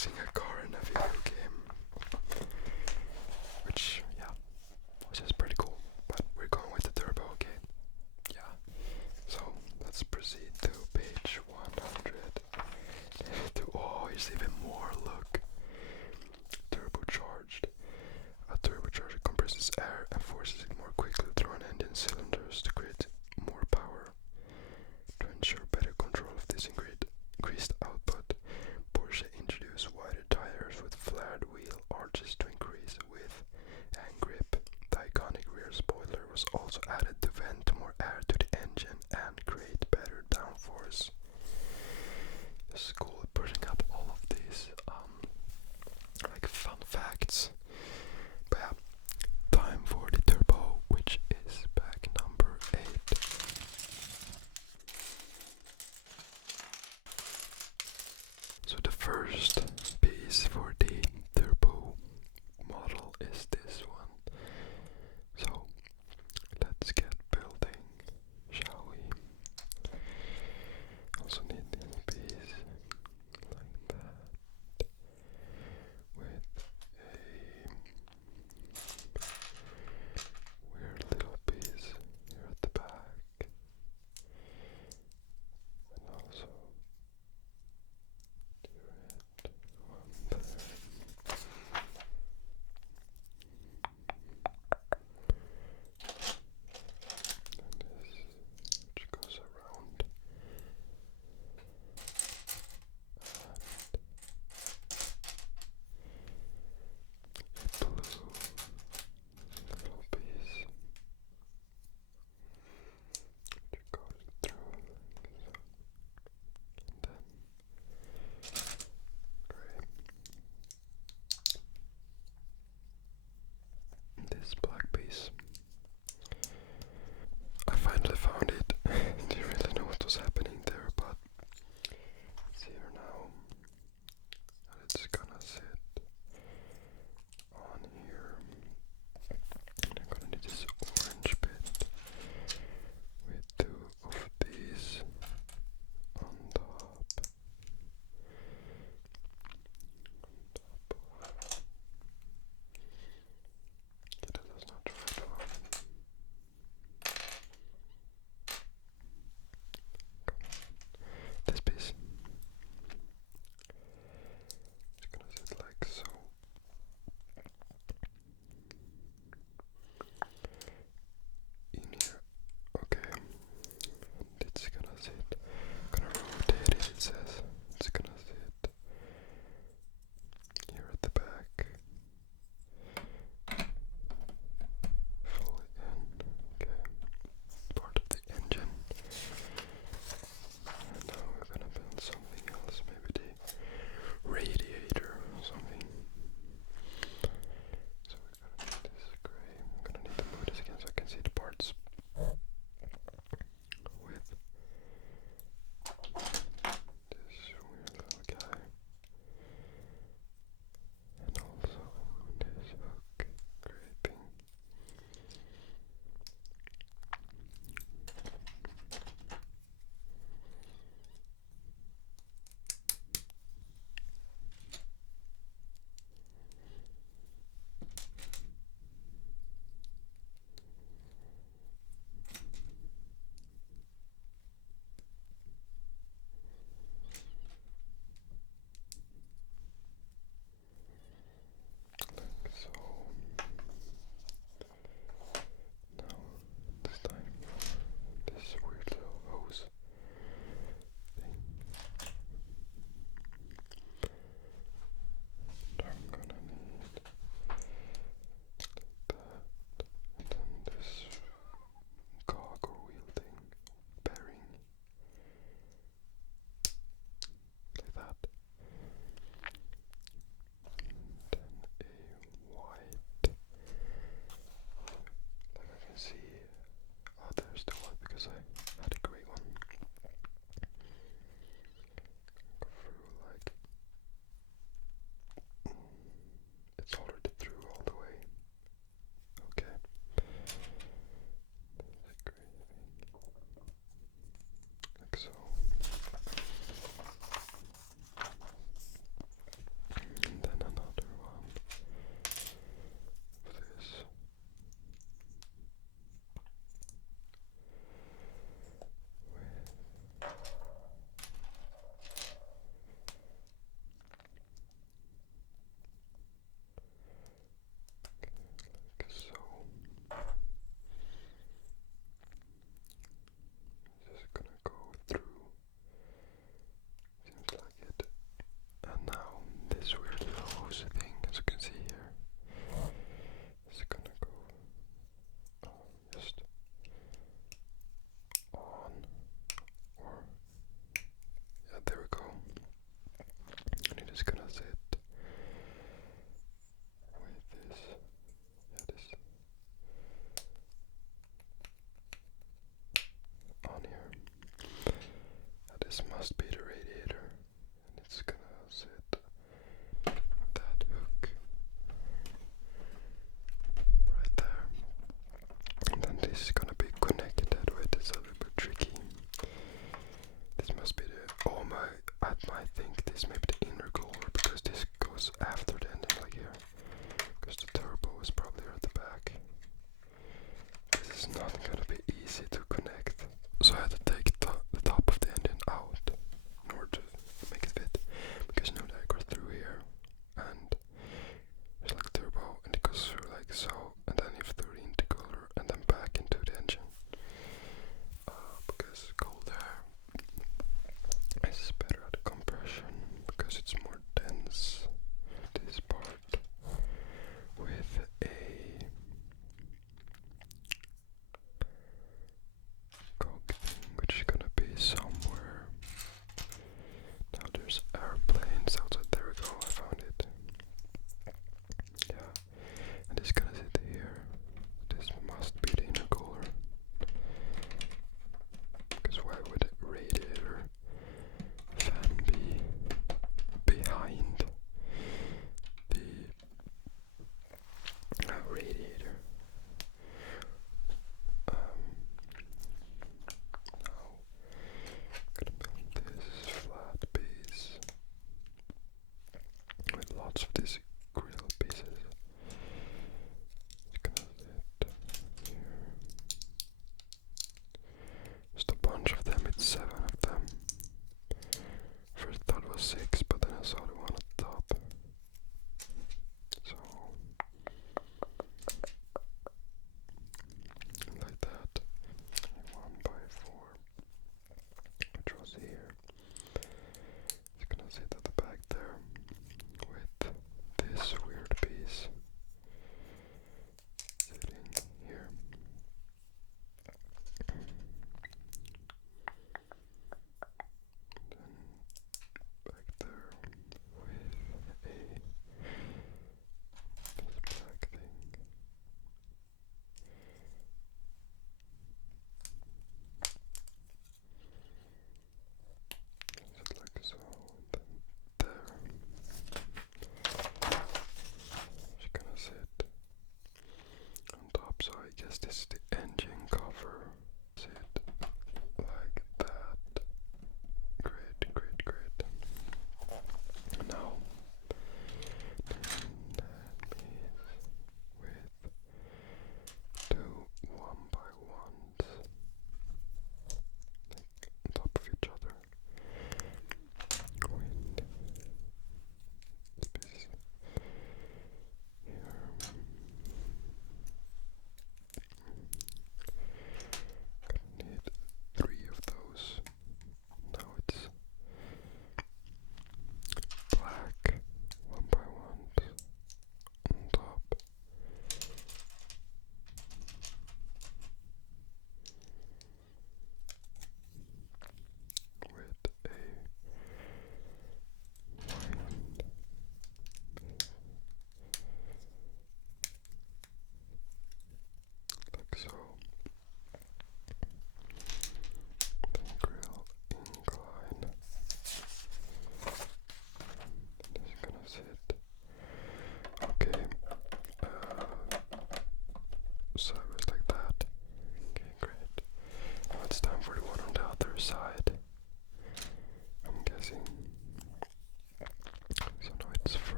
using a car in a video game, which, yeah, was just pretty cool. But we're going with the turbo, okay? Yeah. So let's proceed to page 100. Oh, here's even more. Look, turbocharged. A turbocharger compresses air and forces it more quickly through an engine cylinders to create more power. To ensure better control of this increased output, Porsche introduced wider tires with flared wheel arches to increase width and grip. The iconic rear spoiler was also added to vent more air to the engine and create better downforce. This is cool, putting up all of these like fun facts. But yeah, time for the turbo, which is bag number 8. So the first piece for the turbo model is this one. So let's get building, shall we? Also need this piece like that with a weird little piece here at the back, and also do it on there. And this, which goes around, and a blue little piece which goes through like so, and then gray. This black piece, I finally found it. Didn't really know what was happening there, but it's here now, and it's gonna sit on here. And I'm gonna need this orange bit with 2 of these on top. Okay, that is not the right one. This piece is gonna sit like so. In here, okay. And it's gonna sit. Gonna rotate it. It says it's gonna sit here at the back, fully in. Okay, part of the engine. And now we're gonna build something else, maybe the radiator or something. So we're gonna need this gray. I'm gonna need to move this again so I can see the parts. With this weird little guy. And also this hook griping. Like so. Now it's time for this weird little hose thing. And I'm gonna need that, and then this cog or wheel thing, bearing, like that. And then a white, like I can see, oh, there's the white because I had a grey one. Go through like, it's already through all the way. Okay. There's a grey thing. Like so. this weird hose thing, as you can see here. It's gonna go just on, or yeah, there we go. And it is gonna sit with this, this on here. Now this must be the radiator, and it's gonna sit that hook right there. And then this is gonna be connected that way. It's a little bit tricky. This must be the, oh my, I might think this may be the intercooler, because this goes after the engine, like here. Because the turbo is probably at the back. This is not gonna be easy to connect. So I had to take the top of the engine out in order to make it fit. Because you know that it goes through here, and it's like turbo, and it goes through like so, and then you have the intercooler, and then back into the engine. Because cold air is better at compression, because it's more dense. This part with a coke thing, which is gonna be somewhere. Now there's airplanes outside. There we go, I found it. Yeah, and it's gonna sit here. This must be the intercooler. Because why would a radiator fan be behind the radiator? Now, gonna build this flat piece with lots of these grill pieces. It's gonna sit here. Just a bunch of them, it's 7 of them. First thought it was 6, but then I saw the one at the top. So, like that. 1x4, which was here. It's gonna sit at the back there with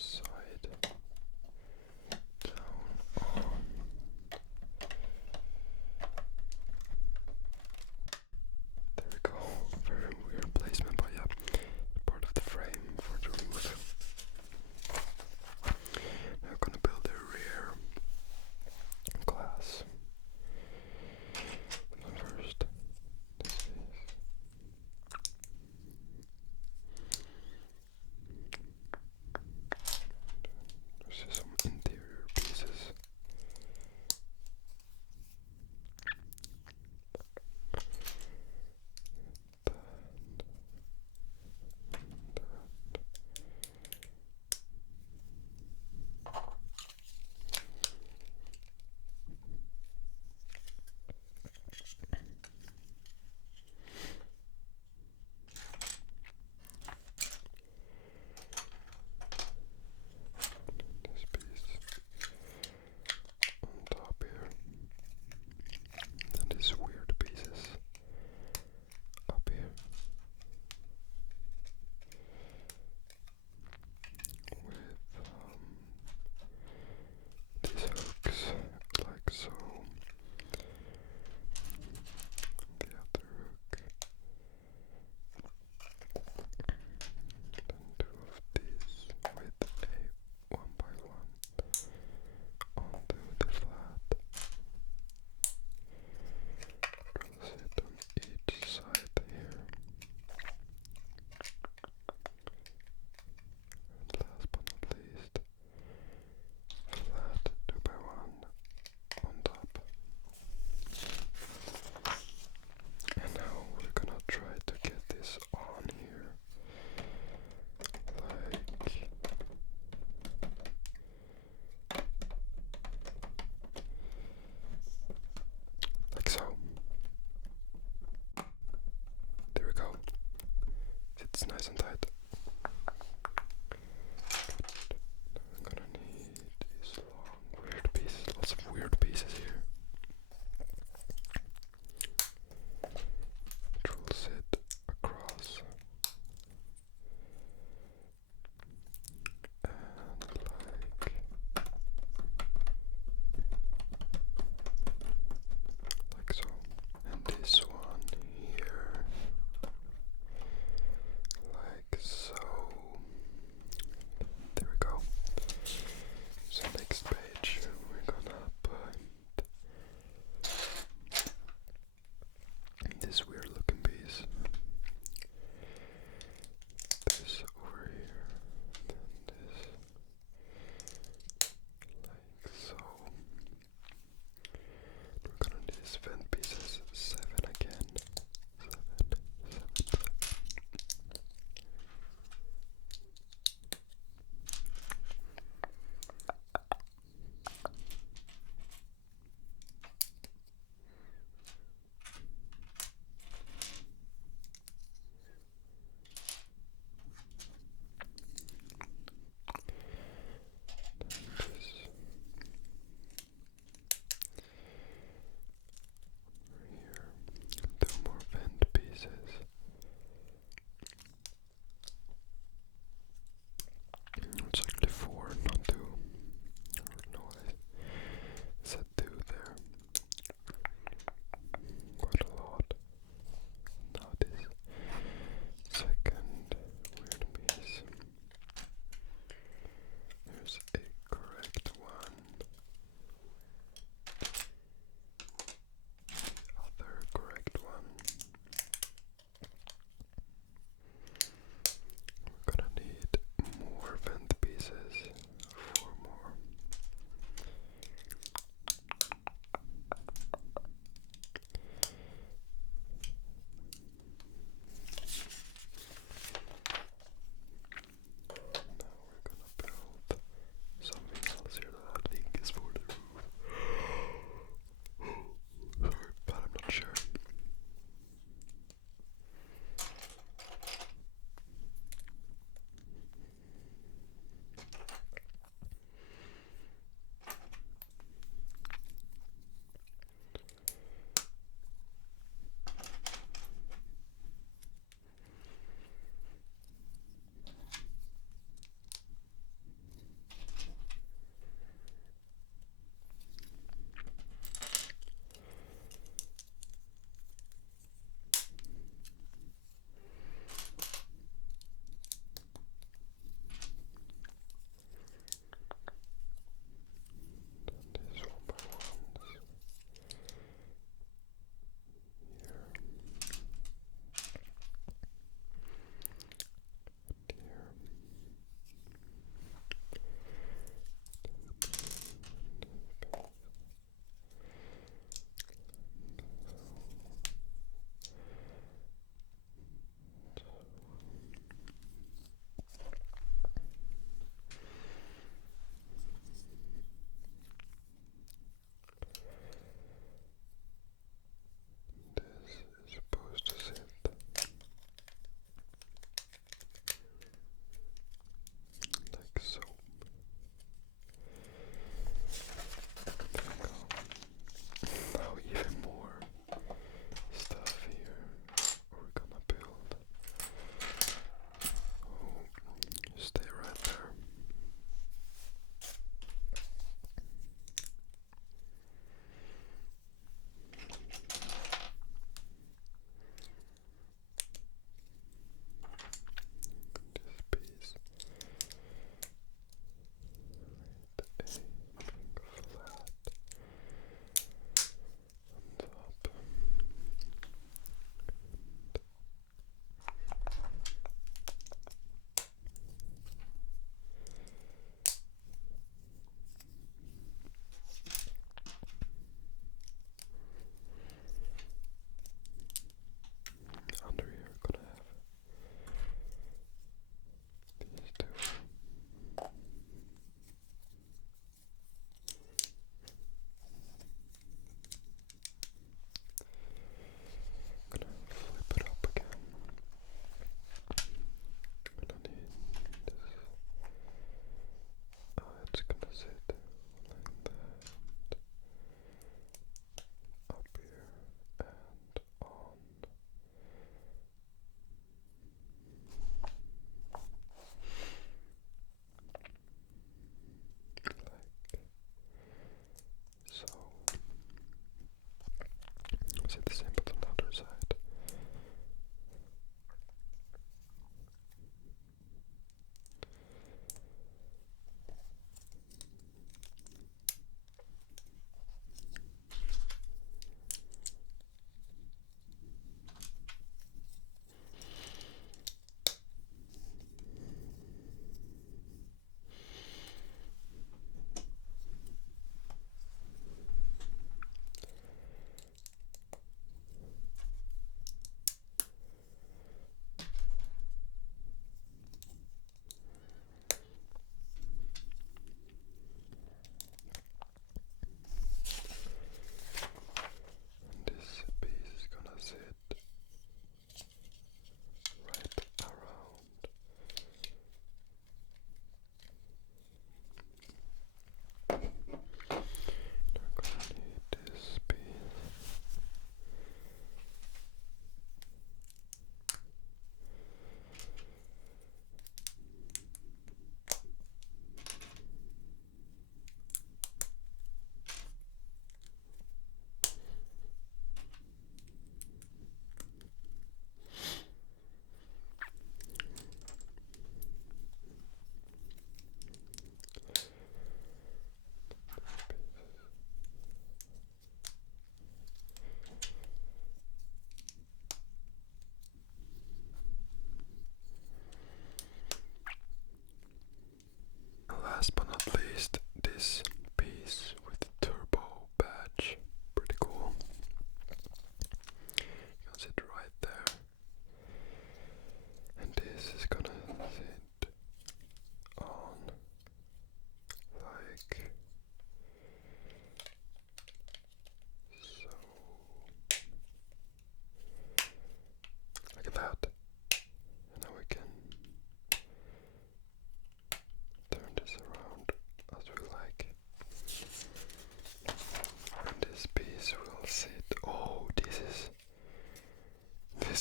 side down on. There we go. Very weird placement, but yeah, part of the frame for the roof. Now I'm gonna build a rear glass. First, this is there's some interior pieces. This piece on top here. And these weird pieces up here. With these hooks like so. The other hook. Then two of these with a 1x1 onto the flat. Sit on each side here. And last but not least, flat 2x1 on top. And now we're gonna try to get this on here. Like so. There we go. It's nice and tight. I'm gonna need these long weird pieces, lots of weird pieces here. Which will sit across. And like so. And this one here, like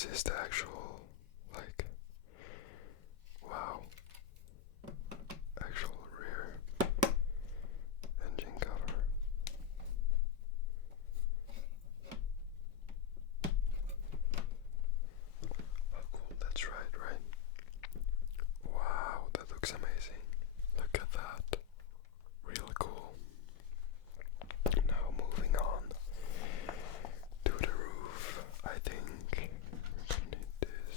this is the actual, like, wow, actual rear engine cover. Oh cool, that's right? Wow, that looks amazing. Look at that. Real cool. Now moving on to the roof. I think we're gonna need this.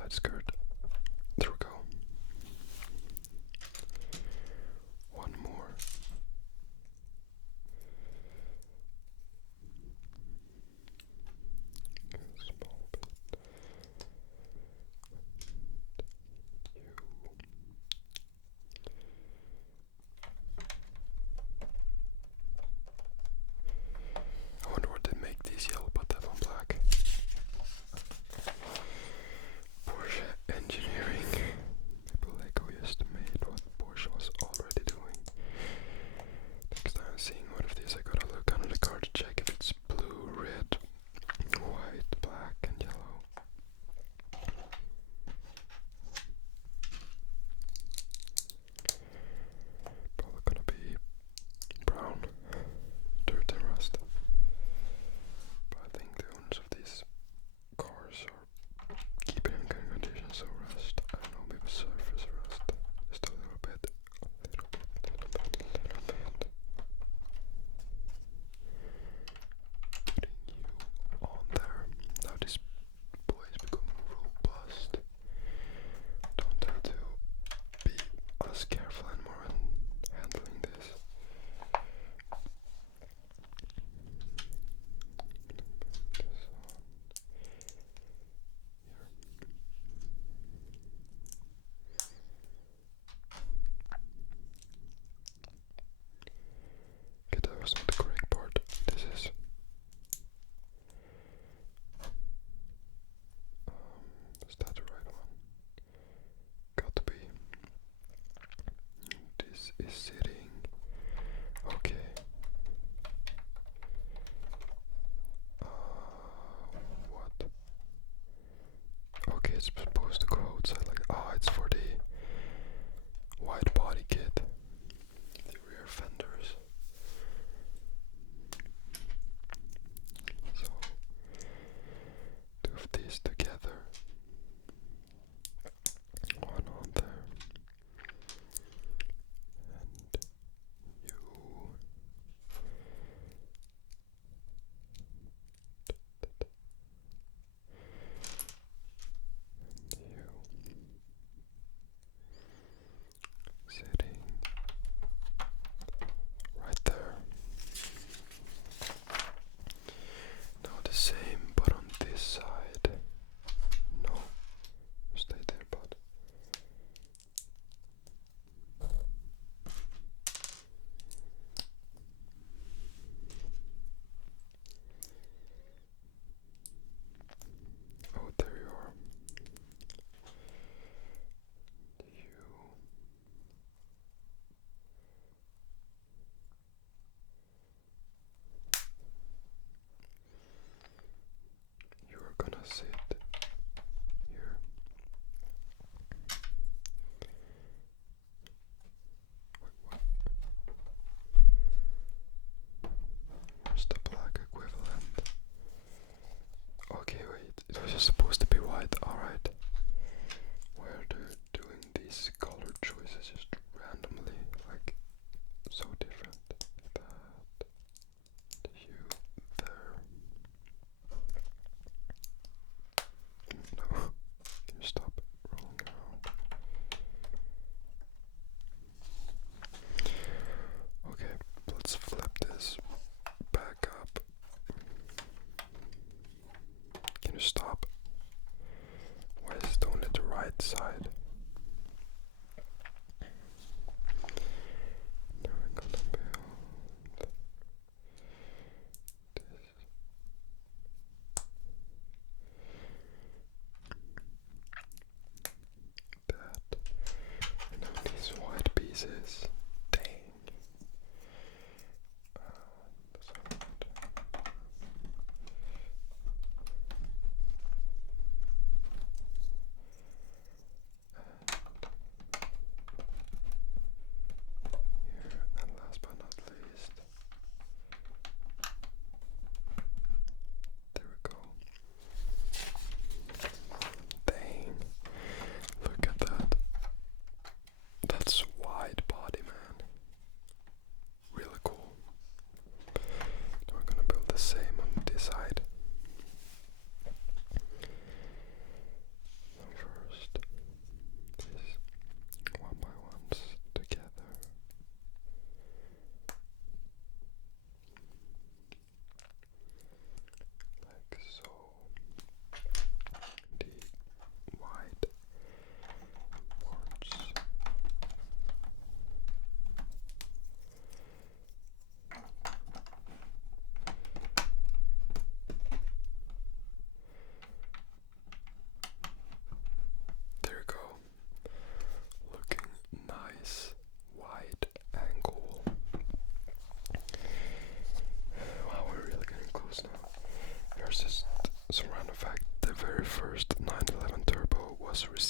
side skirt. There we go. One more. Small bit. I wonder what they make these yellow, but that one black. Porsche engineering. Maybe Lego used to make what Porsche was already doing. Next time I'm seeing one of these, I gotta look under the car to check if it's blue, red, white, black, and yellow. Probably gonna be brown, dirt and rust. But I think the owners of these cars are keeping in good condition, so rust, I don't know, maybe surface rust, just a little bit. Putting you on there. Now this boy is becoming robust. Don't have to be as careful anymore when handling this. Okay, that was not the correct part. This is that the right one? Got to be. This is sitting. Okay. What? Okay, it's supposed to go outside like. Oh, it's for the wide body kit. The rear fenders. So, two of these together. One on there. And you. Sitting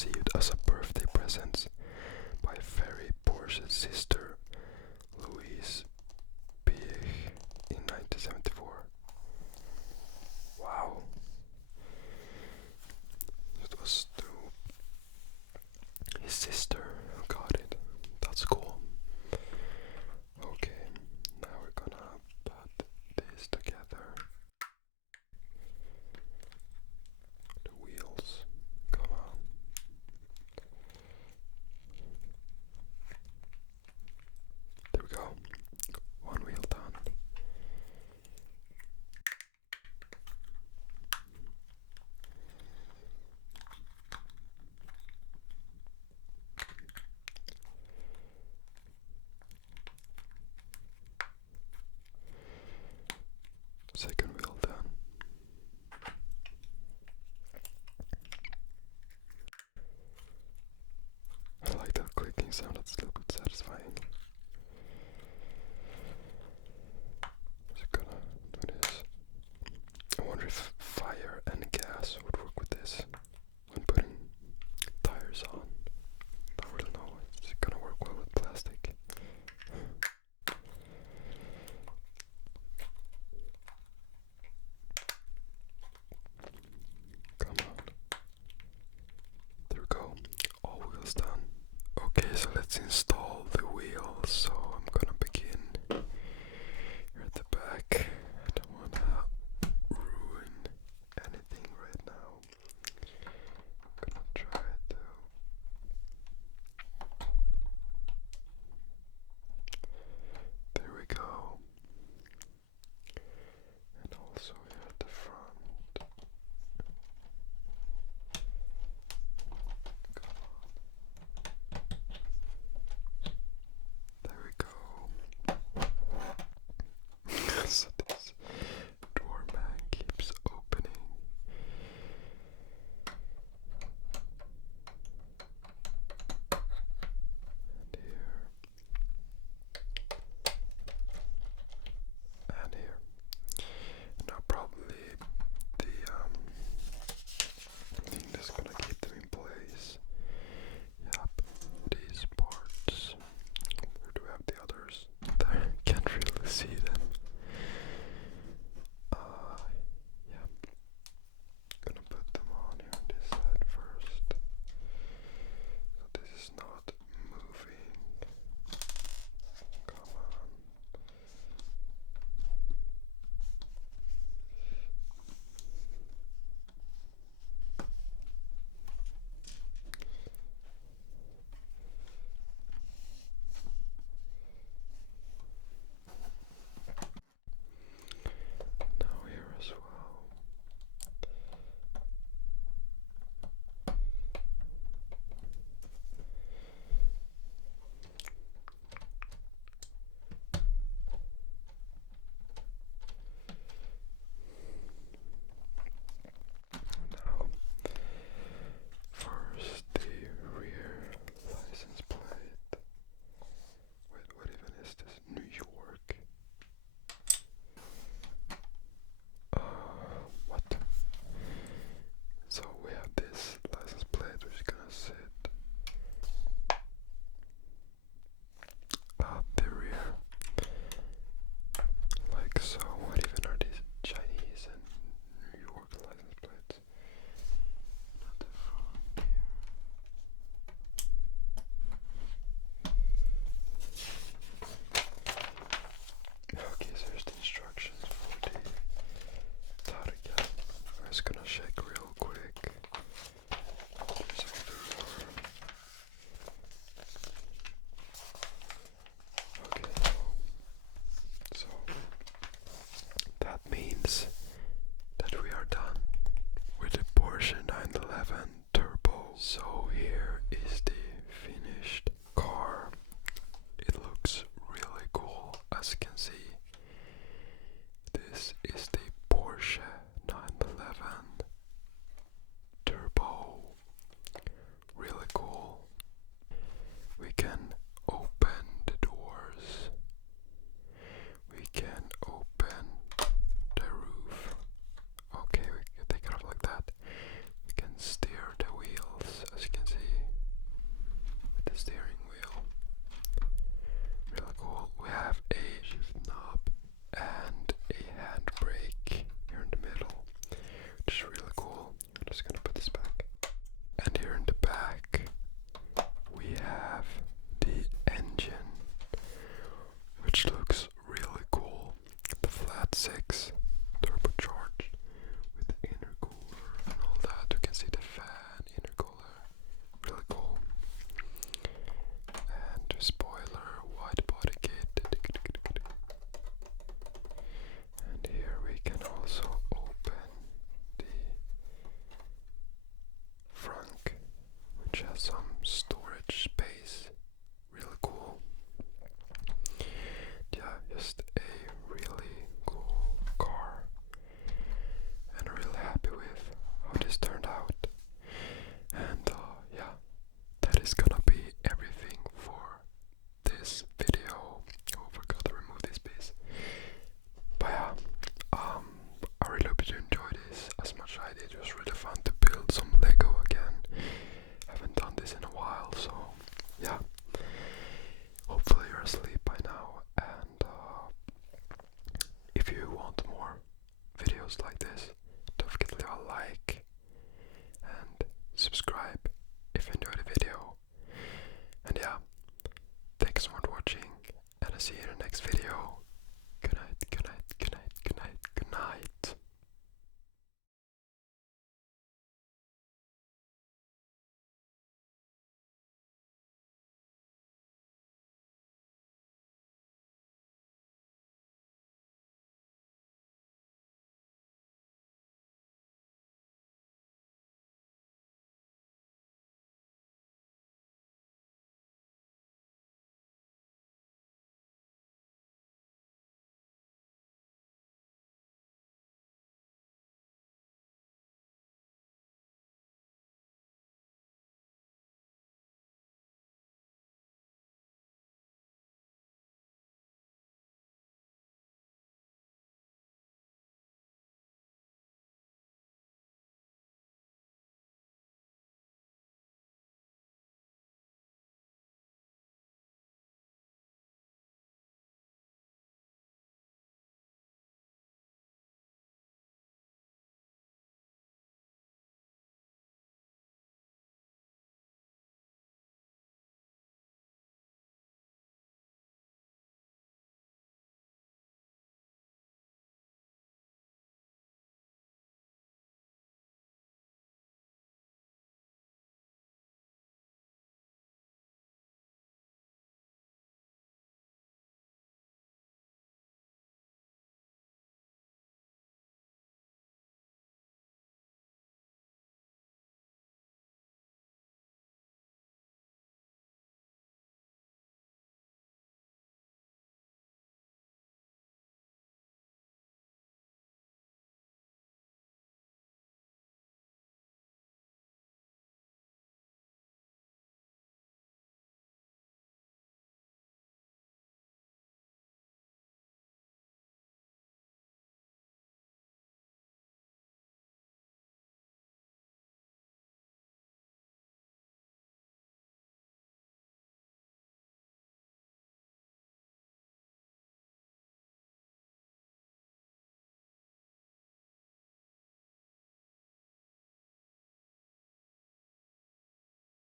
received as a birthday present by Ferry Porsche's sister, Louise Piech, in 1974. Wow. It was to his sister who got it. That's cool. Okay, now we're gonna put this together. The wheels, come on. There we go. One wheel done. Second wheel done. I like that clicking sound, that's a little bit satisfying.